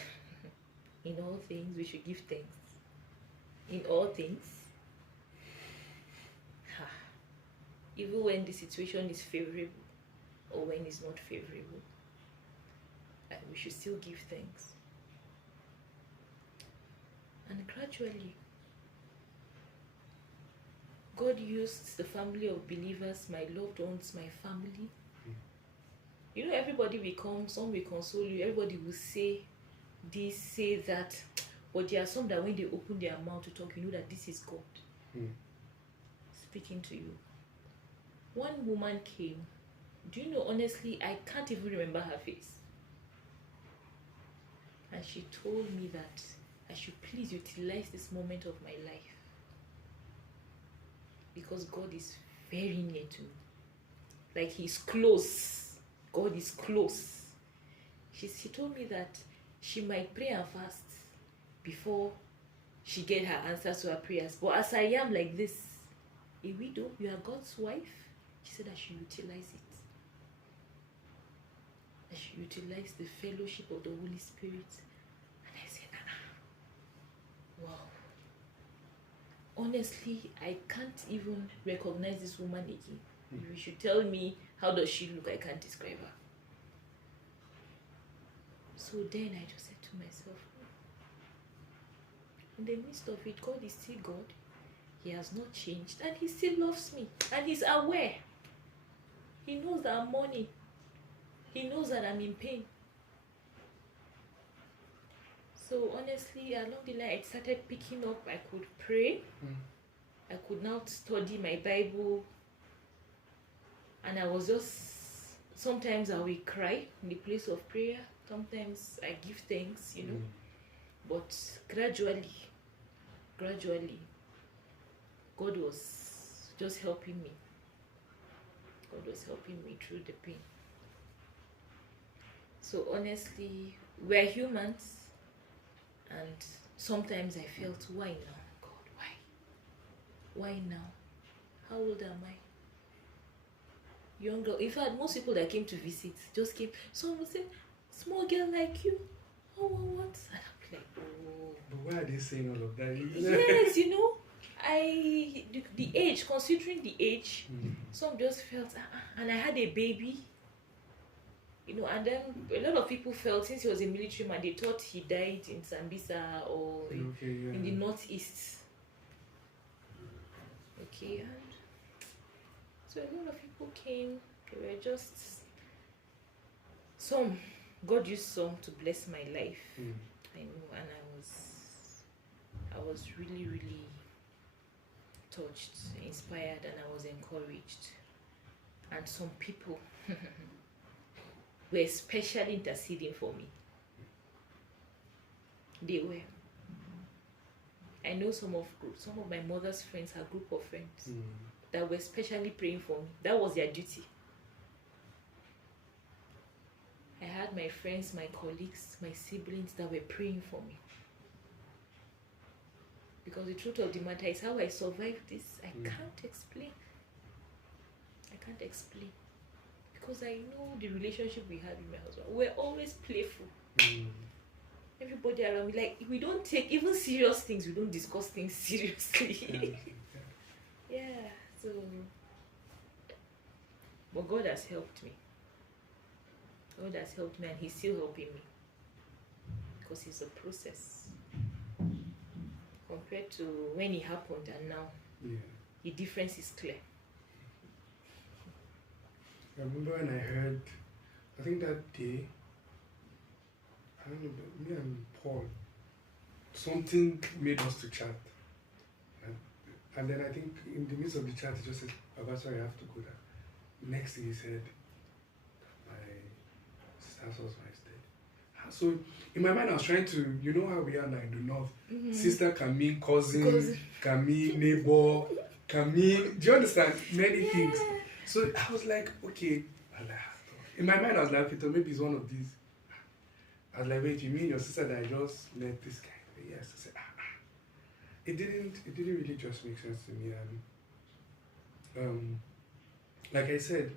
in all things we should give thanks. In all things. Even when the situation is favorable or when it's not favorable, we should still give thanks. And gradually, God used the family of believers, my loved ones, my family. You know, everybody will come, some will console you, everybody will say this, say that. But there are some that when they open their mouth to talk, you know that this is God speaking to you. One woman came. Do you know, honestly, I can't even remember her face. And she told me that I should please utilize this moment of my life. Because God is very near to me. Like He's close. God is close. She told me that she might pray and fast before she get her answers to her prayers. But as I am like this, a widow, you are God's wife, she said I should utilize it. I should utilize the fellowship of the Holy Spirit. And I said, wow. Honestly, I can't even recognize this woman again. If you should tell me how does she look, I can't describe her. So then I just said to myself, in the midst of it, God is still God. He has not changed and He still loves me. And He's aware. He knows that I'm mourning. He knows that I'm in pain. So honestly, along the line, I started picking up. I could pray. I could now study my Bible, and I was just, sometimes I will cry in the place of prayer. Sometimes I give thanks, But gradually, God was just helping me. God was helping me through the pain. So honestly, we're humans, and sometimes I felt, why now, God? Why now? How old am I? Young girl. In fact, most people that came to visit just came. Some would say, small girl like you. Oh, what? And I'm like, oh. But why are they saying all of that? Yes, the age, considering the age, some just felt, and I had a baby. And then a lot of people felt, since he was a military man, they thought he died in Sambisa or in the northeast. Okay, and so a lot of people came. They were just some. God used some to bless my life. I know, and I was really, really touched, inspired, and I was encouraged. And some people were especially interceding for me. They were. I know some of my mother's friends, her group of friends, that were especially praying for me. That was their duty. I had my friends, my colleagues, my siblings that were praying for me. Because the truth of the matter is, how I survived this, I can't explain. Because I know the relationship we had with my husband. We're always playful. Everybody around me, like, we don't take even serious things, we don't discuss things seriously. Yeah, so, but God has helped me. God has helped me, and He's still helping me, because it's a process. Compared to when it happened and now, the difference is clear. I remember when I heard, I think that day, I don't know, but me and Paul, something made us to chat. And then I think in the midst of the chat, he just said, Baba, sorry, I have to go there. Next thing he said, my sister's husband is dead. So in my mind, I was trying to, you know how we are now in the north. Sister can mean cousin, can mean neighbor, can mean, do you understand? Many things. So I was like, okay. In my mind, I was like, okay, maybe it's one of these. I was like, wait, you mean your sister that I just met this guy? Yes. I said, It didn't really just make sense to me. And like I said,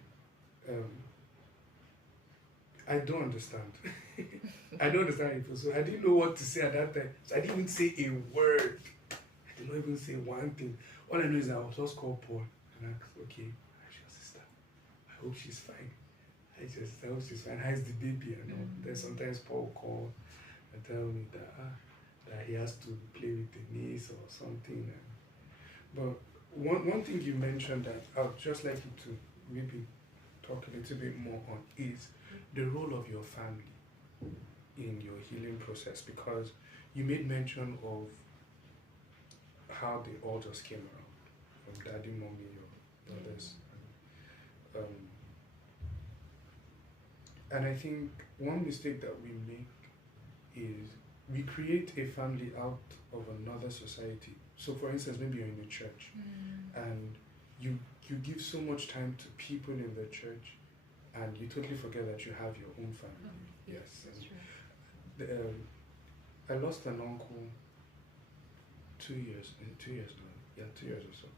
I don't understand. I don't understand it. So I didn't know what to say at that time. So I didn't even say a word. I did not even say one thing. All I know is that I was just called Paul and asked, okay, how's your sister? I hope she's fine. I hope she's fine. How's the baby? Then sometimes Paul will call and tell me that he has to play with the niece or something. But one thing you mentioned that I would just like you to maybe talk a little bit more on is the role of your family in your healing process, because you made mention of how they all just came around, from daddy, mommy, your brothers. And I think one mistake that we make is we create a family out of another society. So for instance, maybe you're in a church and you give so much time to people in the church and you totally forget that you have your own family. Yes. I lost an uncle 2 years now. Yeah, 2 years or so.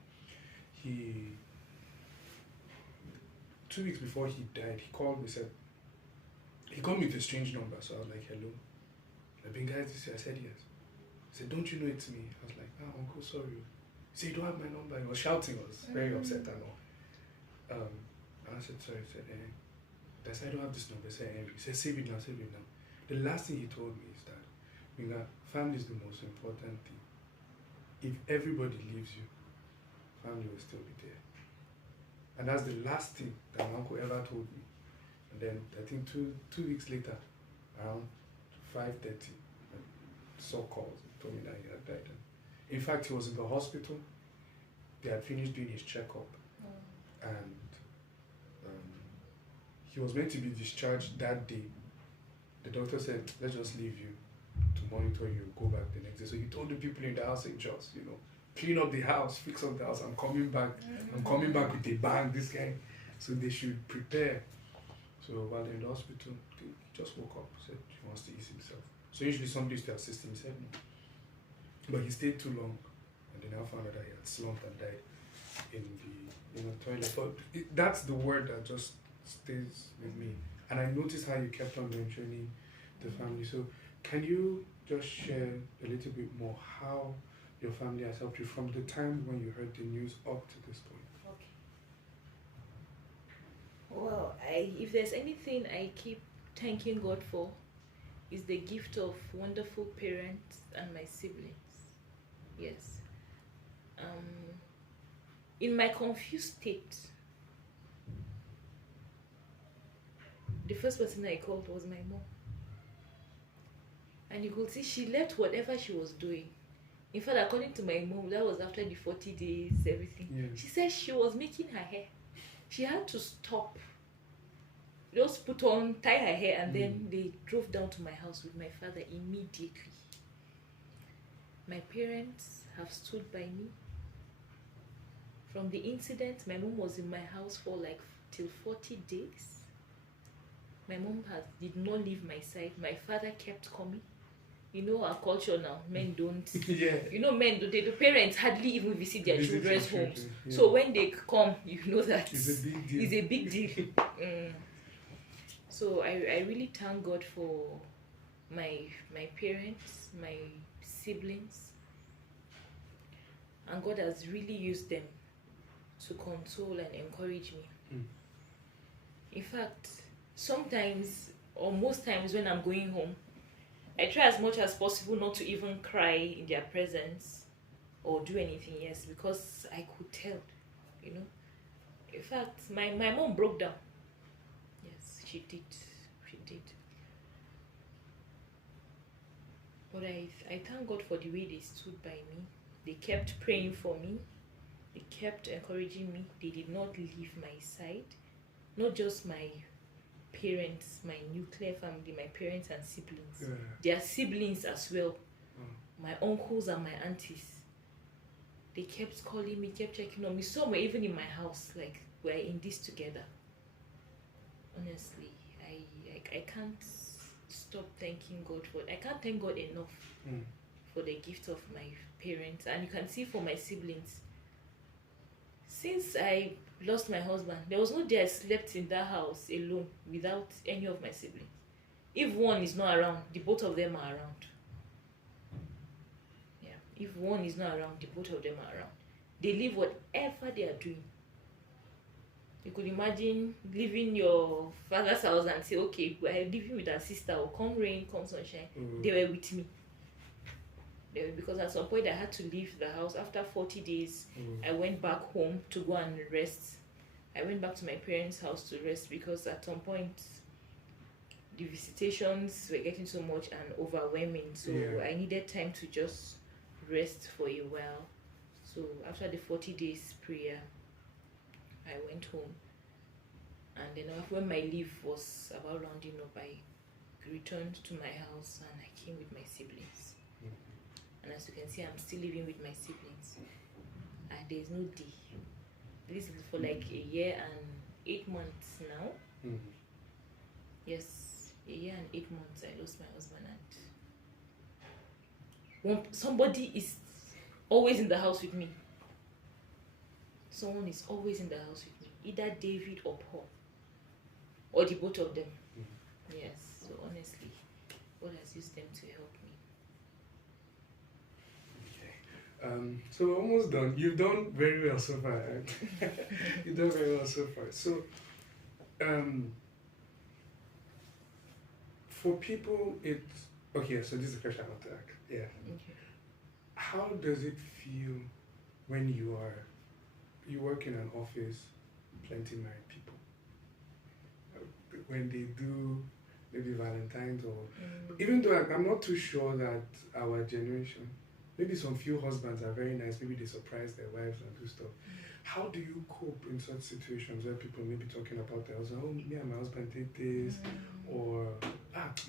2 weeks before he died, he called me, he called me with a strange number, so I was like, hello. I've been guys this year. I said yes. He said, don't you know it's me? I was like, uncle, sorry. He said, you don't have my number. He was shouting. I was very upset and all. And I said, sorry. He said, I said, I don't have this number. He said, save it now. The last thing he told me is that family is the most important thing. If everybody leaves you, family will still be there. And that's the last thing that my uncle ever told me. And then I think two weeks later, around 5:30, saw calls, told me that he had died. In fact, he was in the hospital. They had finished doing his checkup, and he was meant to be discharged that day. The doctor said, "Let's just leave you to monitor you. Go back the next day." So he told the people in the house, "Hey, just clean up the house, fix up the house. I'm coming back. I'm coming back with a bang. This guy." So they should prepare. So while they're in the hospital, he just woke up, said he wants to ease himself. So usually somebody used to assist him. He said no. But he stayed too long, and they now found out that he had slumped and died in the toilet. But that's the word that just stays with me. And I noticed how you kept on mentioning the family. So can you just share a little bit more how your family has helped you from the time when you heard the news up to this point? Okay. Well, if there's anything I keep thanking God for, is the gift of wonderful parents and my siblings. Yes. In my confused state, the first person I called was my mom. And you could see she left whatever she was doing. In fact, according to my mom, that was after the 40 days, everything. Yeah. She said she was making her hair. She had to stop, just tie her hair, and then they drove down to my house with my father immediately. My parents have stood by me. From the incident, my mom was in my house for till 40 days. My mom did not leave my side. My father kept coming. Our culture now, men don't. Yeah. Men, the parents hardly even visit their children's homes. Yeah. So when they come, that it's a big deal. It's a big deal. So I really thank God for my parents, my siblings, and God has really used them to console and encourage me. In fact, sometimes or most times when I'm going home, I try as much as possible not to even cry in their presence or do anything, yes, because I could tell, In fact, my mom broke down. Yes, she did. But I thank God for the way they stood by me. They kept praying for me. They kept encouraging me. They did not leave my side. Not just my parents, my nuclear family, my parents and siblings. Yeah. Their siblings as well. My uncles and my aunties. They kept calling me, kept checking on me. Some were even in my house, we're in this together. Honestly, I can't stop thanking God for it. I can't thank God enough for the gift of my parents. And you can see for my siblings, since I lost my husband, there was no day I slept in that house alone without any of my siblings. If one is not around, the both of them are around. Yeah, if one is not around, the both of them are around. They leave whatever they are doing. You could imagine leaving your father's house and say, okay, we're living with our sister, or come rain, come sunshine. They were with me. Because at some point I had to leave the house. After 40 days, I went back home to go and rest. I went back to my parents' house to rest because at some point the visitations were getting so much and overwhelming. So I needed time to just rest for a while. So after the 40 days prayer, I went home. And then when my leave was about rounding up, I returned to my house and I came with my siblings. And as you can see, I'm still living with my siblings. And there's no day. This is for a year and 8 months now. Yes, a year and 8 months I lost my husband, and somebody is always in the house with me. Someone is always in the house with me. Either David or Paul. Or the both of them. Yes, so honestly, God has used them to help me. So we're almost done. You've done very well so far. You've done very well so far. So, for people, okay. So this is the question I want to ask. Yeah. Okay. How does it feel when you work in an office, plenty married people? When they do maybe Valentine's, or even though I'm not too sure that our generation, maybe some few husbands are very nice, maybe they surprise their wives and do stuff. How do you cope in such situations where people may be talking about their husband, oh, me and my husband did this, or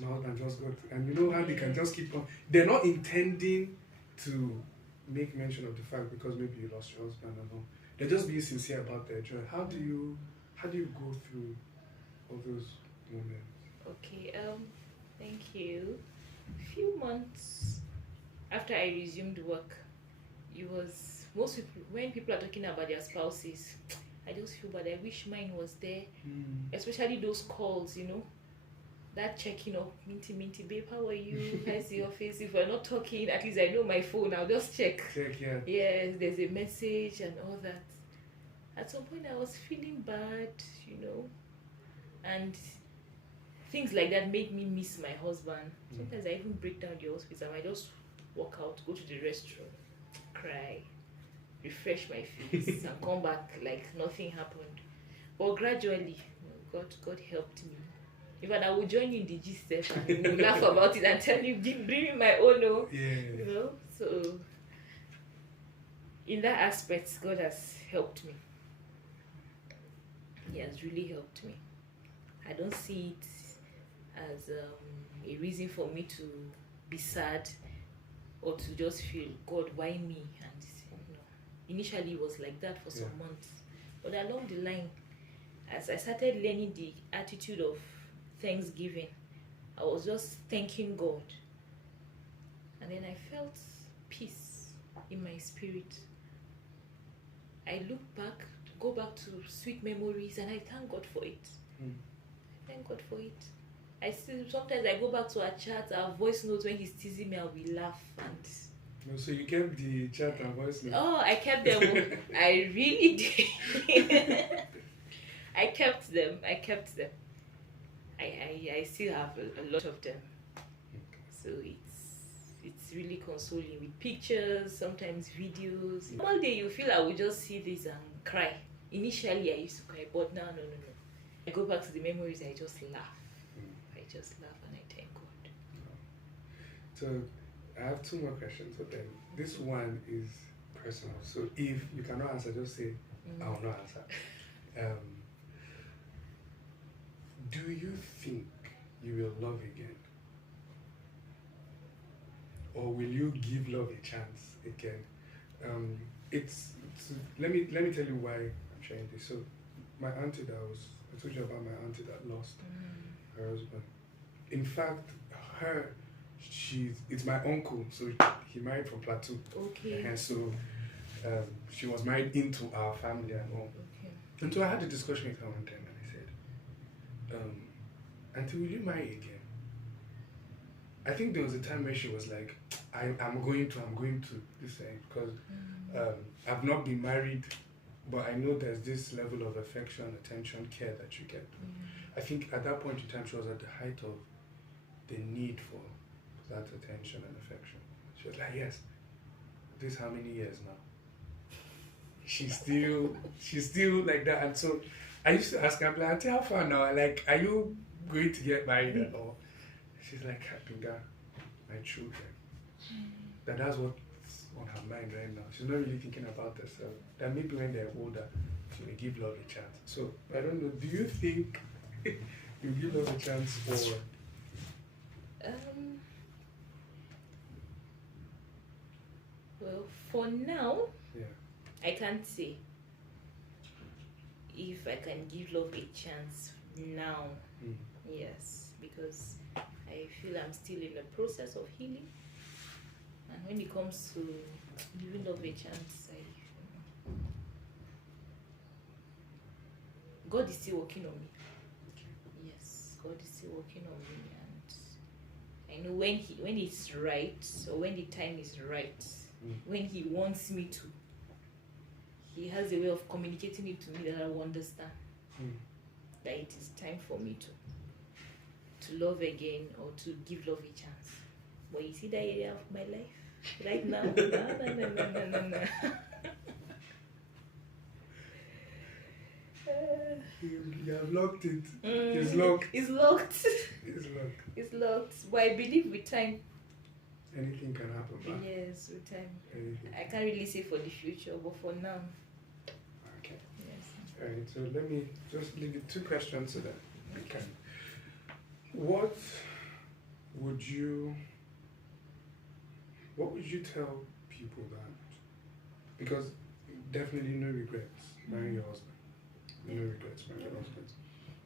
my husband just got, and you know how they can just keep on, they're not intending to make mention of the fact because maybe you lost your husband and all. They're just being sincere about their joy. How do you go through all those moments? Okay, thank you. A few months after I resumed work, it was most people, when people are talking about their spouses, I just feel bad. I wish mine was there, especially those calls, you know, that checking up, minty, babe, how are you? How's your face? If we're not talking, at least I know my phone. I'll just check. Yeah. Yes, there's a message and all that. At some point, I was feeling bad, you know, and things like that made me miss my husband. Sometimes I even break down the hospital. I just walk out, go to the restroom, cry, refresh my face, and come back like nothing happened. But gradually, you know, God helped me. Even I will join you in the gist and we'll laugh about it and tell you, bring me my own, you know. So in that aspect, God has helped me. He has really helped me. I don't see it as a reason for me to be sad or to just feel, God, why me? And you know, initially it was like that for some months, but along the line, as I started learning the attitude of Thanksgiving, I was just thanking God, and then I felt peace in my spirit. I go back to sweet memories, and I thank God for it. Thank God for it. I still sometimes I go back to our chat, our voice notes. When he's teasing me, I will laugh. And so you kept the chat and voice notes? Oh, I kept them. I really did. I kept them. I still have a lot of them. So it's really consoling with pictures, sometimes videos. One day you feel I will just see this and cry. Initially I used to cry, but now no. I go back to the memories, I just laugh. And I thank God. So I have two more questions, but then this one is personal. So if you cannot answer, just say, I will not answer. Do you think you will love again? Or will you give love a chance again? Let me tell you why I'm sharing this. So my auntie I told you about my auntie that lost her husband. In fact, it's my uncle, so he married from Plateau. Okay. And so she was married into our family and all. Okay. And so I had a discussion with her one time, and I said, Auntie, will you marry again? I think there was a time where she was like, I'm going to this end, because I've not been married, but I know there's this level of affection, attention, care that you get. I think at that point in time, she was at the height of the need for that attention and affection. She was like, yes, this how many years now? She's still like that. And so I used to ask her, I'm like, Auntie, how far now? Like, are you going to get married and all? She's like, Kapinga, my children. That's what's on her mind right now. She's not really thinking about herself. That maybe when they're older, she may give love a chance. So I don't know, do you think you give love a chance, or well, for now, yeah, I can't say if I can give love a chance now. Yes, because I feel I'm still in the process of healing, and when it comes to giving love a chance, God is still working on me. Yes, God is still working on me, and I know when it's right, or when the time is right, when He wants me to, He has a way of communicating it to me that I will understand that it is time for me to love again, or to give love a chance. But you see that area of my life right now? No. You have locked it. It's locked. It's locked. It's locked. It's locked. But I believe with time. Anything can happen, man. Yes, with time. Anything. I can't really say for the future, but for now. Okay. Yes. Alright, so let me just leave you 2 questions so that we can. What would you tell people that, because definitely no regrets marrying your husband. No regrets marrying your husband.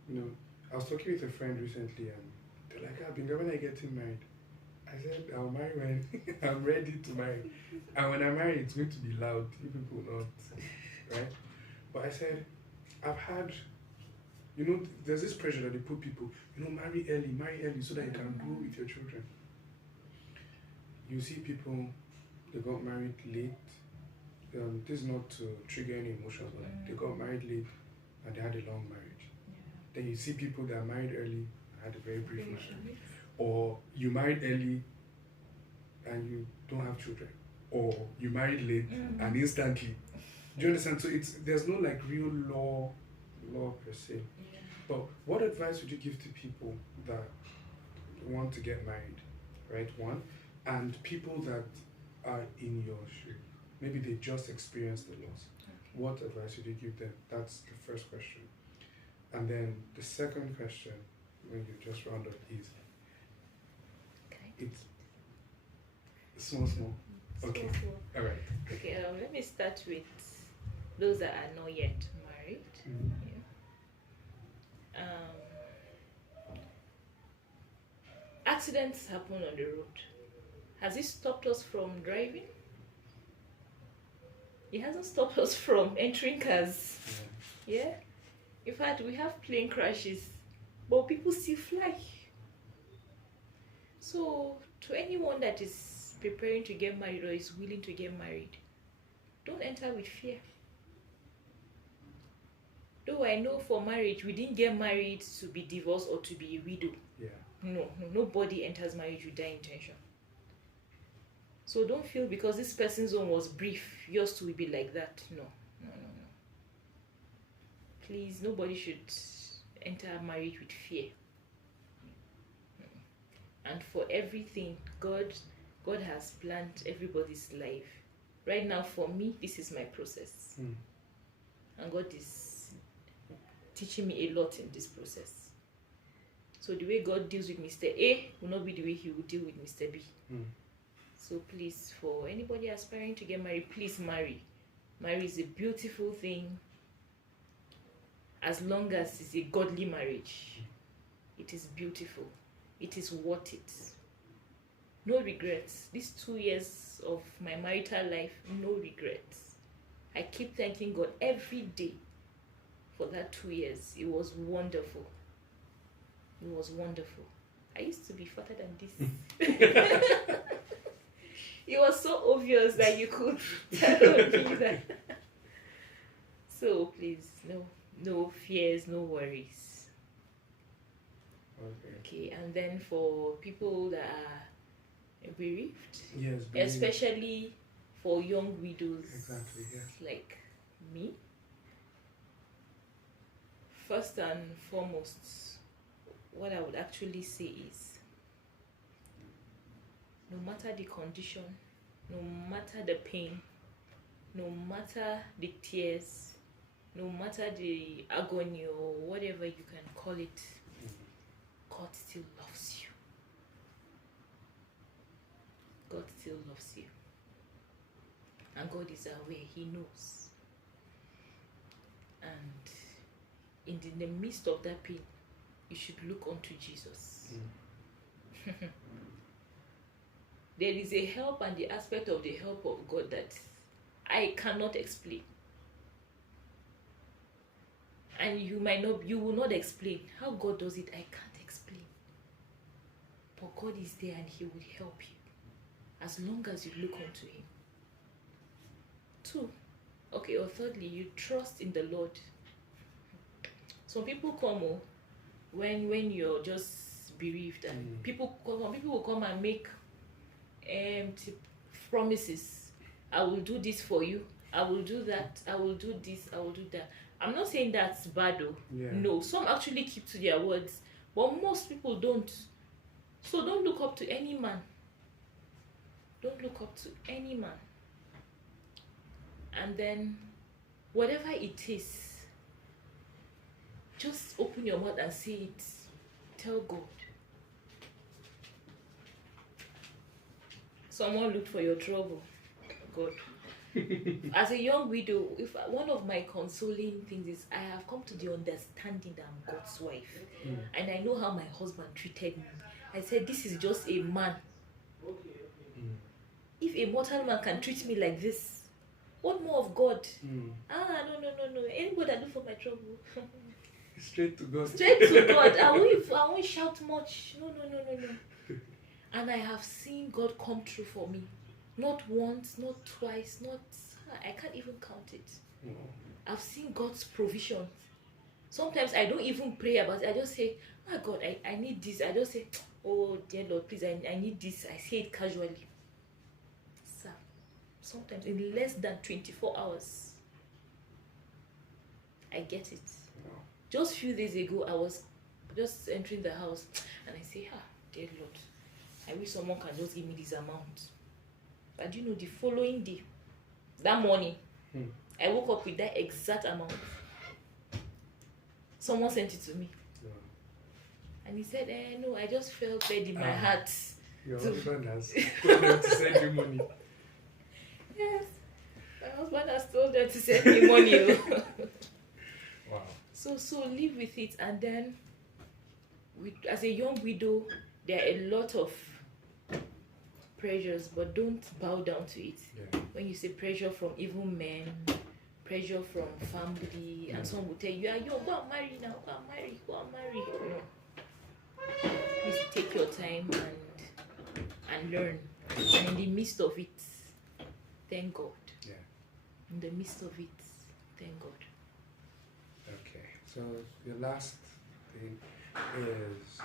You know, I was talking with a friend recently and they're like, when I getting married? I said, I'll marry when I'm ready to marry. And when I marry, it's going to be loud. You people not, right? But I said, I've had, there's this pressure that they put people, marry early so that you can grow with your children. You see people, they got married late. This is not to trigger any emotions, but they got married late and they had a long marriage. Yeah. Then you see people that are married early and had a very brief marriage. Or you married early and you don't have children. Or you married late and instantly. Do you understand? So there's no like real law per se. Yeah. But what advice would you give to people that want to get married, right? One, and people that are in your shoe. Maybe they just experienced the loss. Okay. What advice would you give them? That's the first question. And then the second question, when you just round up, is it's small. Okay. All right. Okay. Let me start with those that are not yet married. Yeah. Accidents happen on the road. Has it stopped us from driving? It hasn't stopped us from entering cars. Yeah. In fact, we have plane crashes, but people still fly. So, to anyone that is preparing to get married or is willing to get married, don't enter with fear. Though I know for marriage, we didn't get married to be divorced or to be a widow. Yeah. No, nobody enters marriage with that intention. So don't feel because this person's own was brief, yours too will be like that. No. Please, nobody should enter marriage with fear. And for everything, God has planned everybody's life. Right now, for me, this is my process. And God is teaching me a lot in this process. So the way God deals with Mr. A will not be the way He will deal with Mr. B. So please, for anybody aspiring to get married, please marry. Marriage is a beautiful thing. As long as it's a godly marriage, it is beautiful. It is worth it. No regrets. These 2 years of my marital life, no regrets. I keep thanking God every day for that 2 years. It was wonderful. It was wonderful. I used to be fatter than this. It was so obvious that you could tell me that. So please, no fears, no worries. Okay, and then for people that are bereaved, yes, especially for young widows, exactly, yes, like me, first and foremost, what I would actually say is, no matter the condition, no matter the pain, no matter the tears, no matter the agony or whatever you can call it, God still loves you. God still loves you. And God is aware, He knows. And in the midst of that pain, you should look unto Jesus. There is a help and the aspect of the help of God that I cannot explain. And you will not explain. How God does it, I can't explain. But God is there and He will help you as long as you look unto Him. 2, or thirdly, you trust in the Lord. Some people come when you're just bereaved, and some people will come and make empty promises. I will do this for you. I will do that. I will do this. I will do that. I'm not saying that's bad though. Yeah. No, some actually keep to their words, but most people don't. So don't look up to any man. Don't look up to any man. And then, whatever it is, just open your mouth and say it. Tell God. Someone looked for your trouble. God. As a young widow, if one of my consoling things is I have come to the understanding that I'm God's wife, and I know how my husband treated me. I said, this is just a man. If a mortal man can treat me like this, what more of God? No. Anybody that look for my trouble, Straight to God. straight to God. I won't shout much. No. And I have seen God come through for me. Not once, not twice, I can't even count it. No. I've seen God's provision. Sometimes I don't even pray about it. I just say, oh God, I need this. I just say, oh dear Lord, please, I need this. I say it casually. Sir, sometimes in less than 24 hours, I get it. No. Just a few days ago, I was just entering the house and I say, dear Lord, I wish someone can just give me this amount. But you know, the following day, that morning, I woke up with that exact amount. Someone sent it to me. No. And he said, no, I just felt led in my heart. Your husband has told them to send you money. Yes. My husband has told them to send me money. Wow. So live with it. And then, as a young widow, there are a lot of pressures, but don't bow down to it. Yeah. When you say pressure from evil men, pressure from family, and some will tell you, yo, go and marry now, go and marry. No. Please take your time and learn. And in the midst of it, thank God. Yeah. In the midst of it, thank God. Okay. So the last thing is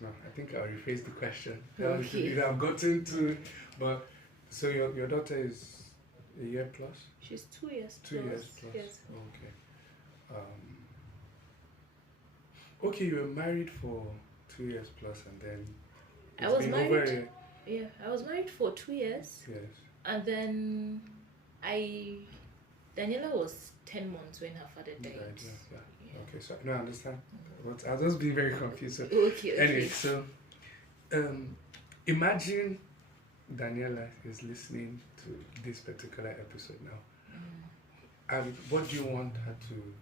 no, I think I'll rephrase the question. Okay. I've gotten to, but so your daughter is a year plus? She's 2 years 2 plus. years plus. Yes. Okay. Okay, you were married for 2 years plus, and then I was been married. over I was married for 2 years. Yes. And then Daniela was 10 months when her father died. Yeah. Okay, so no, I understand. But I'll just be very confused. So, Okay. anyway, so imagine Daniela is listening to this particular episode now. And what do you want her to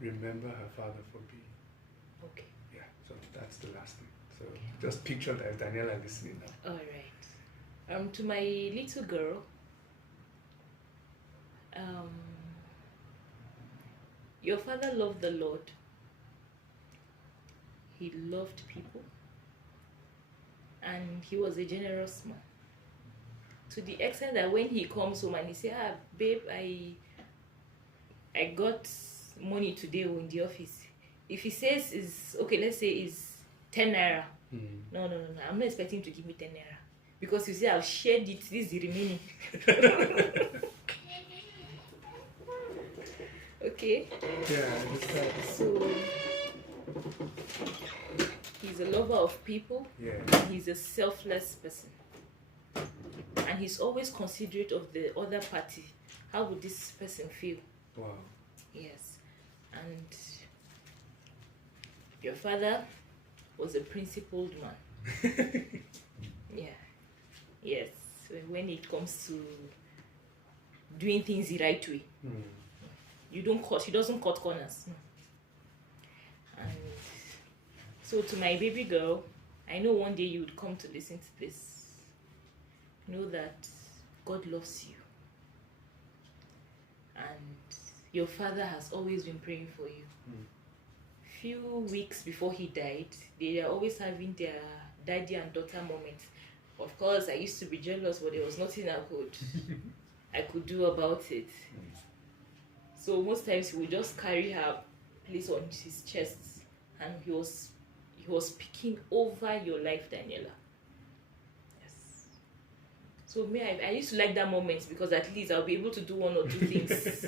remember her father for being? Okay. Yeah, so that's the last thing. So just picture that Daniela listening now. All right. To my little girl, your father loved the Lord. He loved people. And he was a generous man. To the extent that when he comes home and he says, babe, I got money today in the office. If he says let's say it's 10 naira. No. I'm not expecting him to give me 10 naira. Because you see, I've shared it, this is the remaining. Okay? Yeah, I understand. So, he's a lover of people. Yeah. He's a selfless person. And he's always considerate of the other party. How would this person feel? Wow. Yes. And your father was a principled man. Yeah. Yes. When it comes to doing things the right way. He doesn't cut corners. And so to my baby girl, I know one day you would come to listen to this. Know that God loves you. And your father has always been praying for you. Few weeks before he died, they are always having their daddy and daughter moments. Of course, I used to be jealous, but there was nothing I could do about it. So most times he would just carry her place on his chest, and he was speaking over your life, Daniela. Yes. So I used to like that moment because at least I'll be able to do one or two things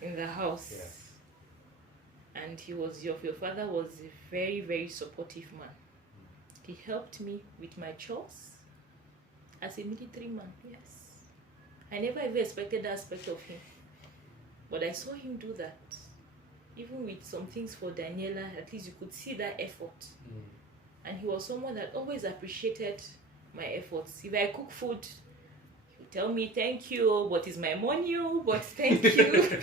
in the house. Yes. And your father was a very, very supportive man. He helped me with my chores as a military man, yes. I never ever expected that aspect of him. But I saw him do that. Even with some things for Daniela, at least you could see that effort. And he was someone that always appreciated my efforts. If I cook food, he would tell me, thank you, but it's my money, but thank you.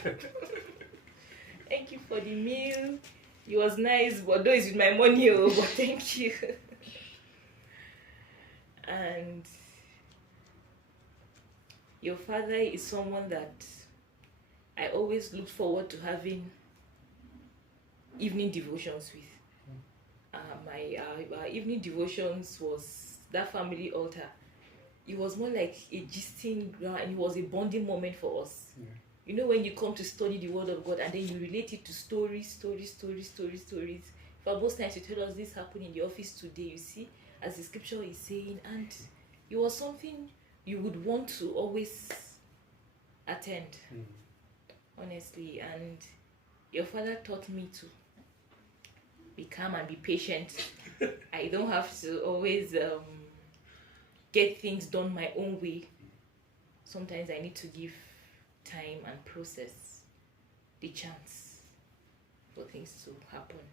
Thank you for the meal. It was nice, but though it's with my money, but thank you. And your father is someone that I always look forward to having evening devotions with. Our evening devotions was that family altar. It was more like a gisting ground, and it was a bonding moment for us. Yeah. You know, when you come to study the word of God and then you relate it to stories. For most times you tell us this happened in the office today, you see, as the scripture is saying, and it was something you would want to always attend, honestly. And your father taught me to be calm and be patient. I don't have to always get things done my own way. Sometimes I need to give time and process the chance for things to happen.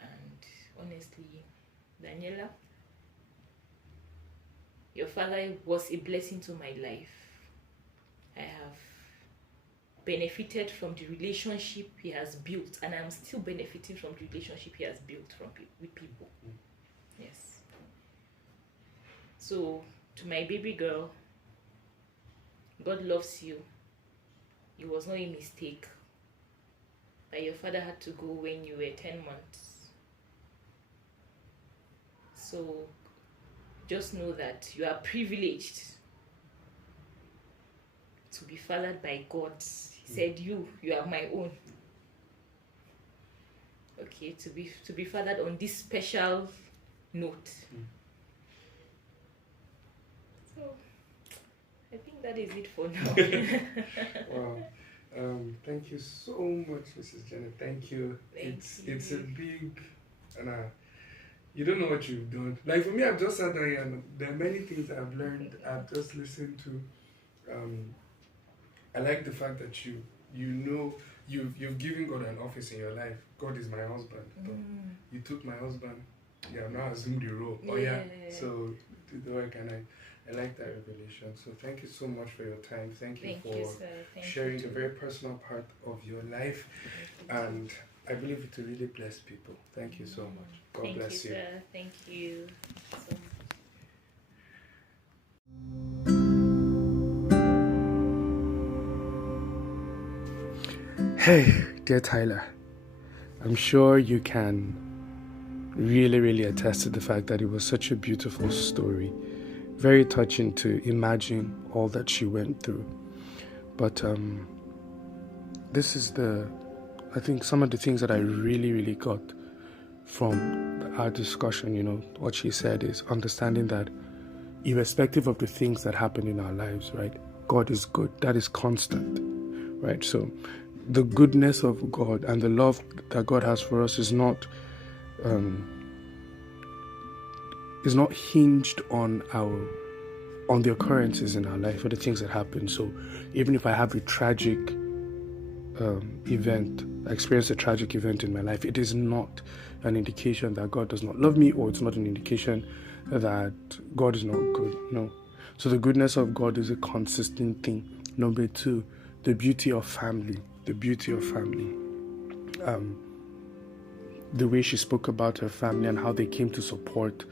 And honestly, Daniela, your father was a blessing to my life. I have benefited from the relationship he has built, and I'm still benefiting from the relationship he has built with people. Yes. So, to my baby girl, God loves you. It was not a mistake that your father had to go when you were 10 months. So, just know that you are privileged to be fathered by God. He said, you are my own. Okay, to be fathered on this special note. So, I think that is it for now. Wow. Thank you so much, Mrs. Janet. Thank you. It's a big, and you don't know what you've done. Like for me, I've just sat there and there are many things I've learned. I've just listened to. I like the fact that you know you've given God an office in your life. God is my husband. But you took my husband. Yeah, I'm now assumed the role. Yeah. Oh yeah. So do the work, and I like that revelation. So thank you so much for your time. Thank you for sharing a very personal part of your life. And I believe it will really bless people. Thank you so much. God bless you. Sir. Thank you so much. Hey, dear Tyler, I'm sure you can really, really attest to the fact that it was such a beautiful story. Very touching to imagine all that she went through. But this is I think some of the things that I really, really got from our discussion, what she said is understanding that irrespective of the things that happen in our lives, right, God is good. That is constant, right? So the goodness of God and the love that God has for us is not hinged on the occurrences in our life or the things that happen. So even if I have a tragic event, I experience a tragic event in my life, it is not an indication that God does not love me, or it's not an indication that God is not good. No. So the goodness of God is a consistent thing. Number 2, the beauty of family. The beauty of family. The way she spoke about her family and how they came to support.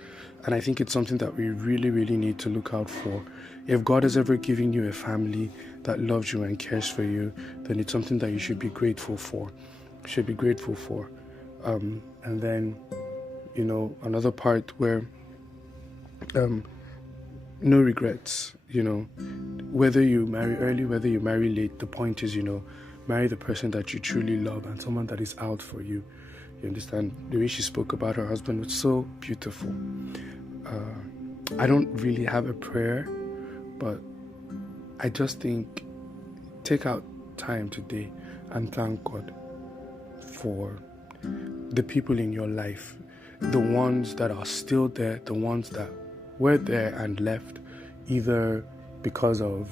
And I think it's something that we really, really need to look out for. If God has ever given you a family that loves you and cares for you, then it's something that you should be grateful for. And then, another part where no regrets, whether you marry early, whether you marry late, the point is, marry the person that you truly love and someone that is out for you. You understand? The way she spoke about her husband was so beautiful. I don't really have a prayer But I just think, take out time today and thank God for the people in your life, the ones that are still there, the ones that were there and left, either because of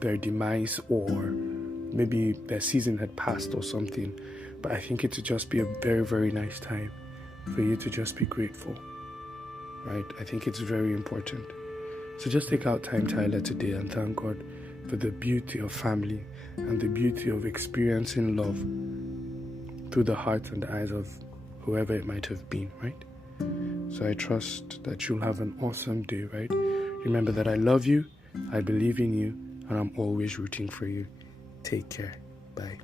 their demise or maybe their season had passed or something. But I think it would just be a very, very nice time for you to just be grateful, right? I think it's very important. So just take out time, Tyler, today and thank God for the beauty of family and the beauty of experiencing love through the heart and the eyes of whoever it might have been, right? So I trust that you'll have an awesome day, right? Remember that I love you, I believe in you, and I'm always rooting for you. Take care. Bye.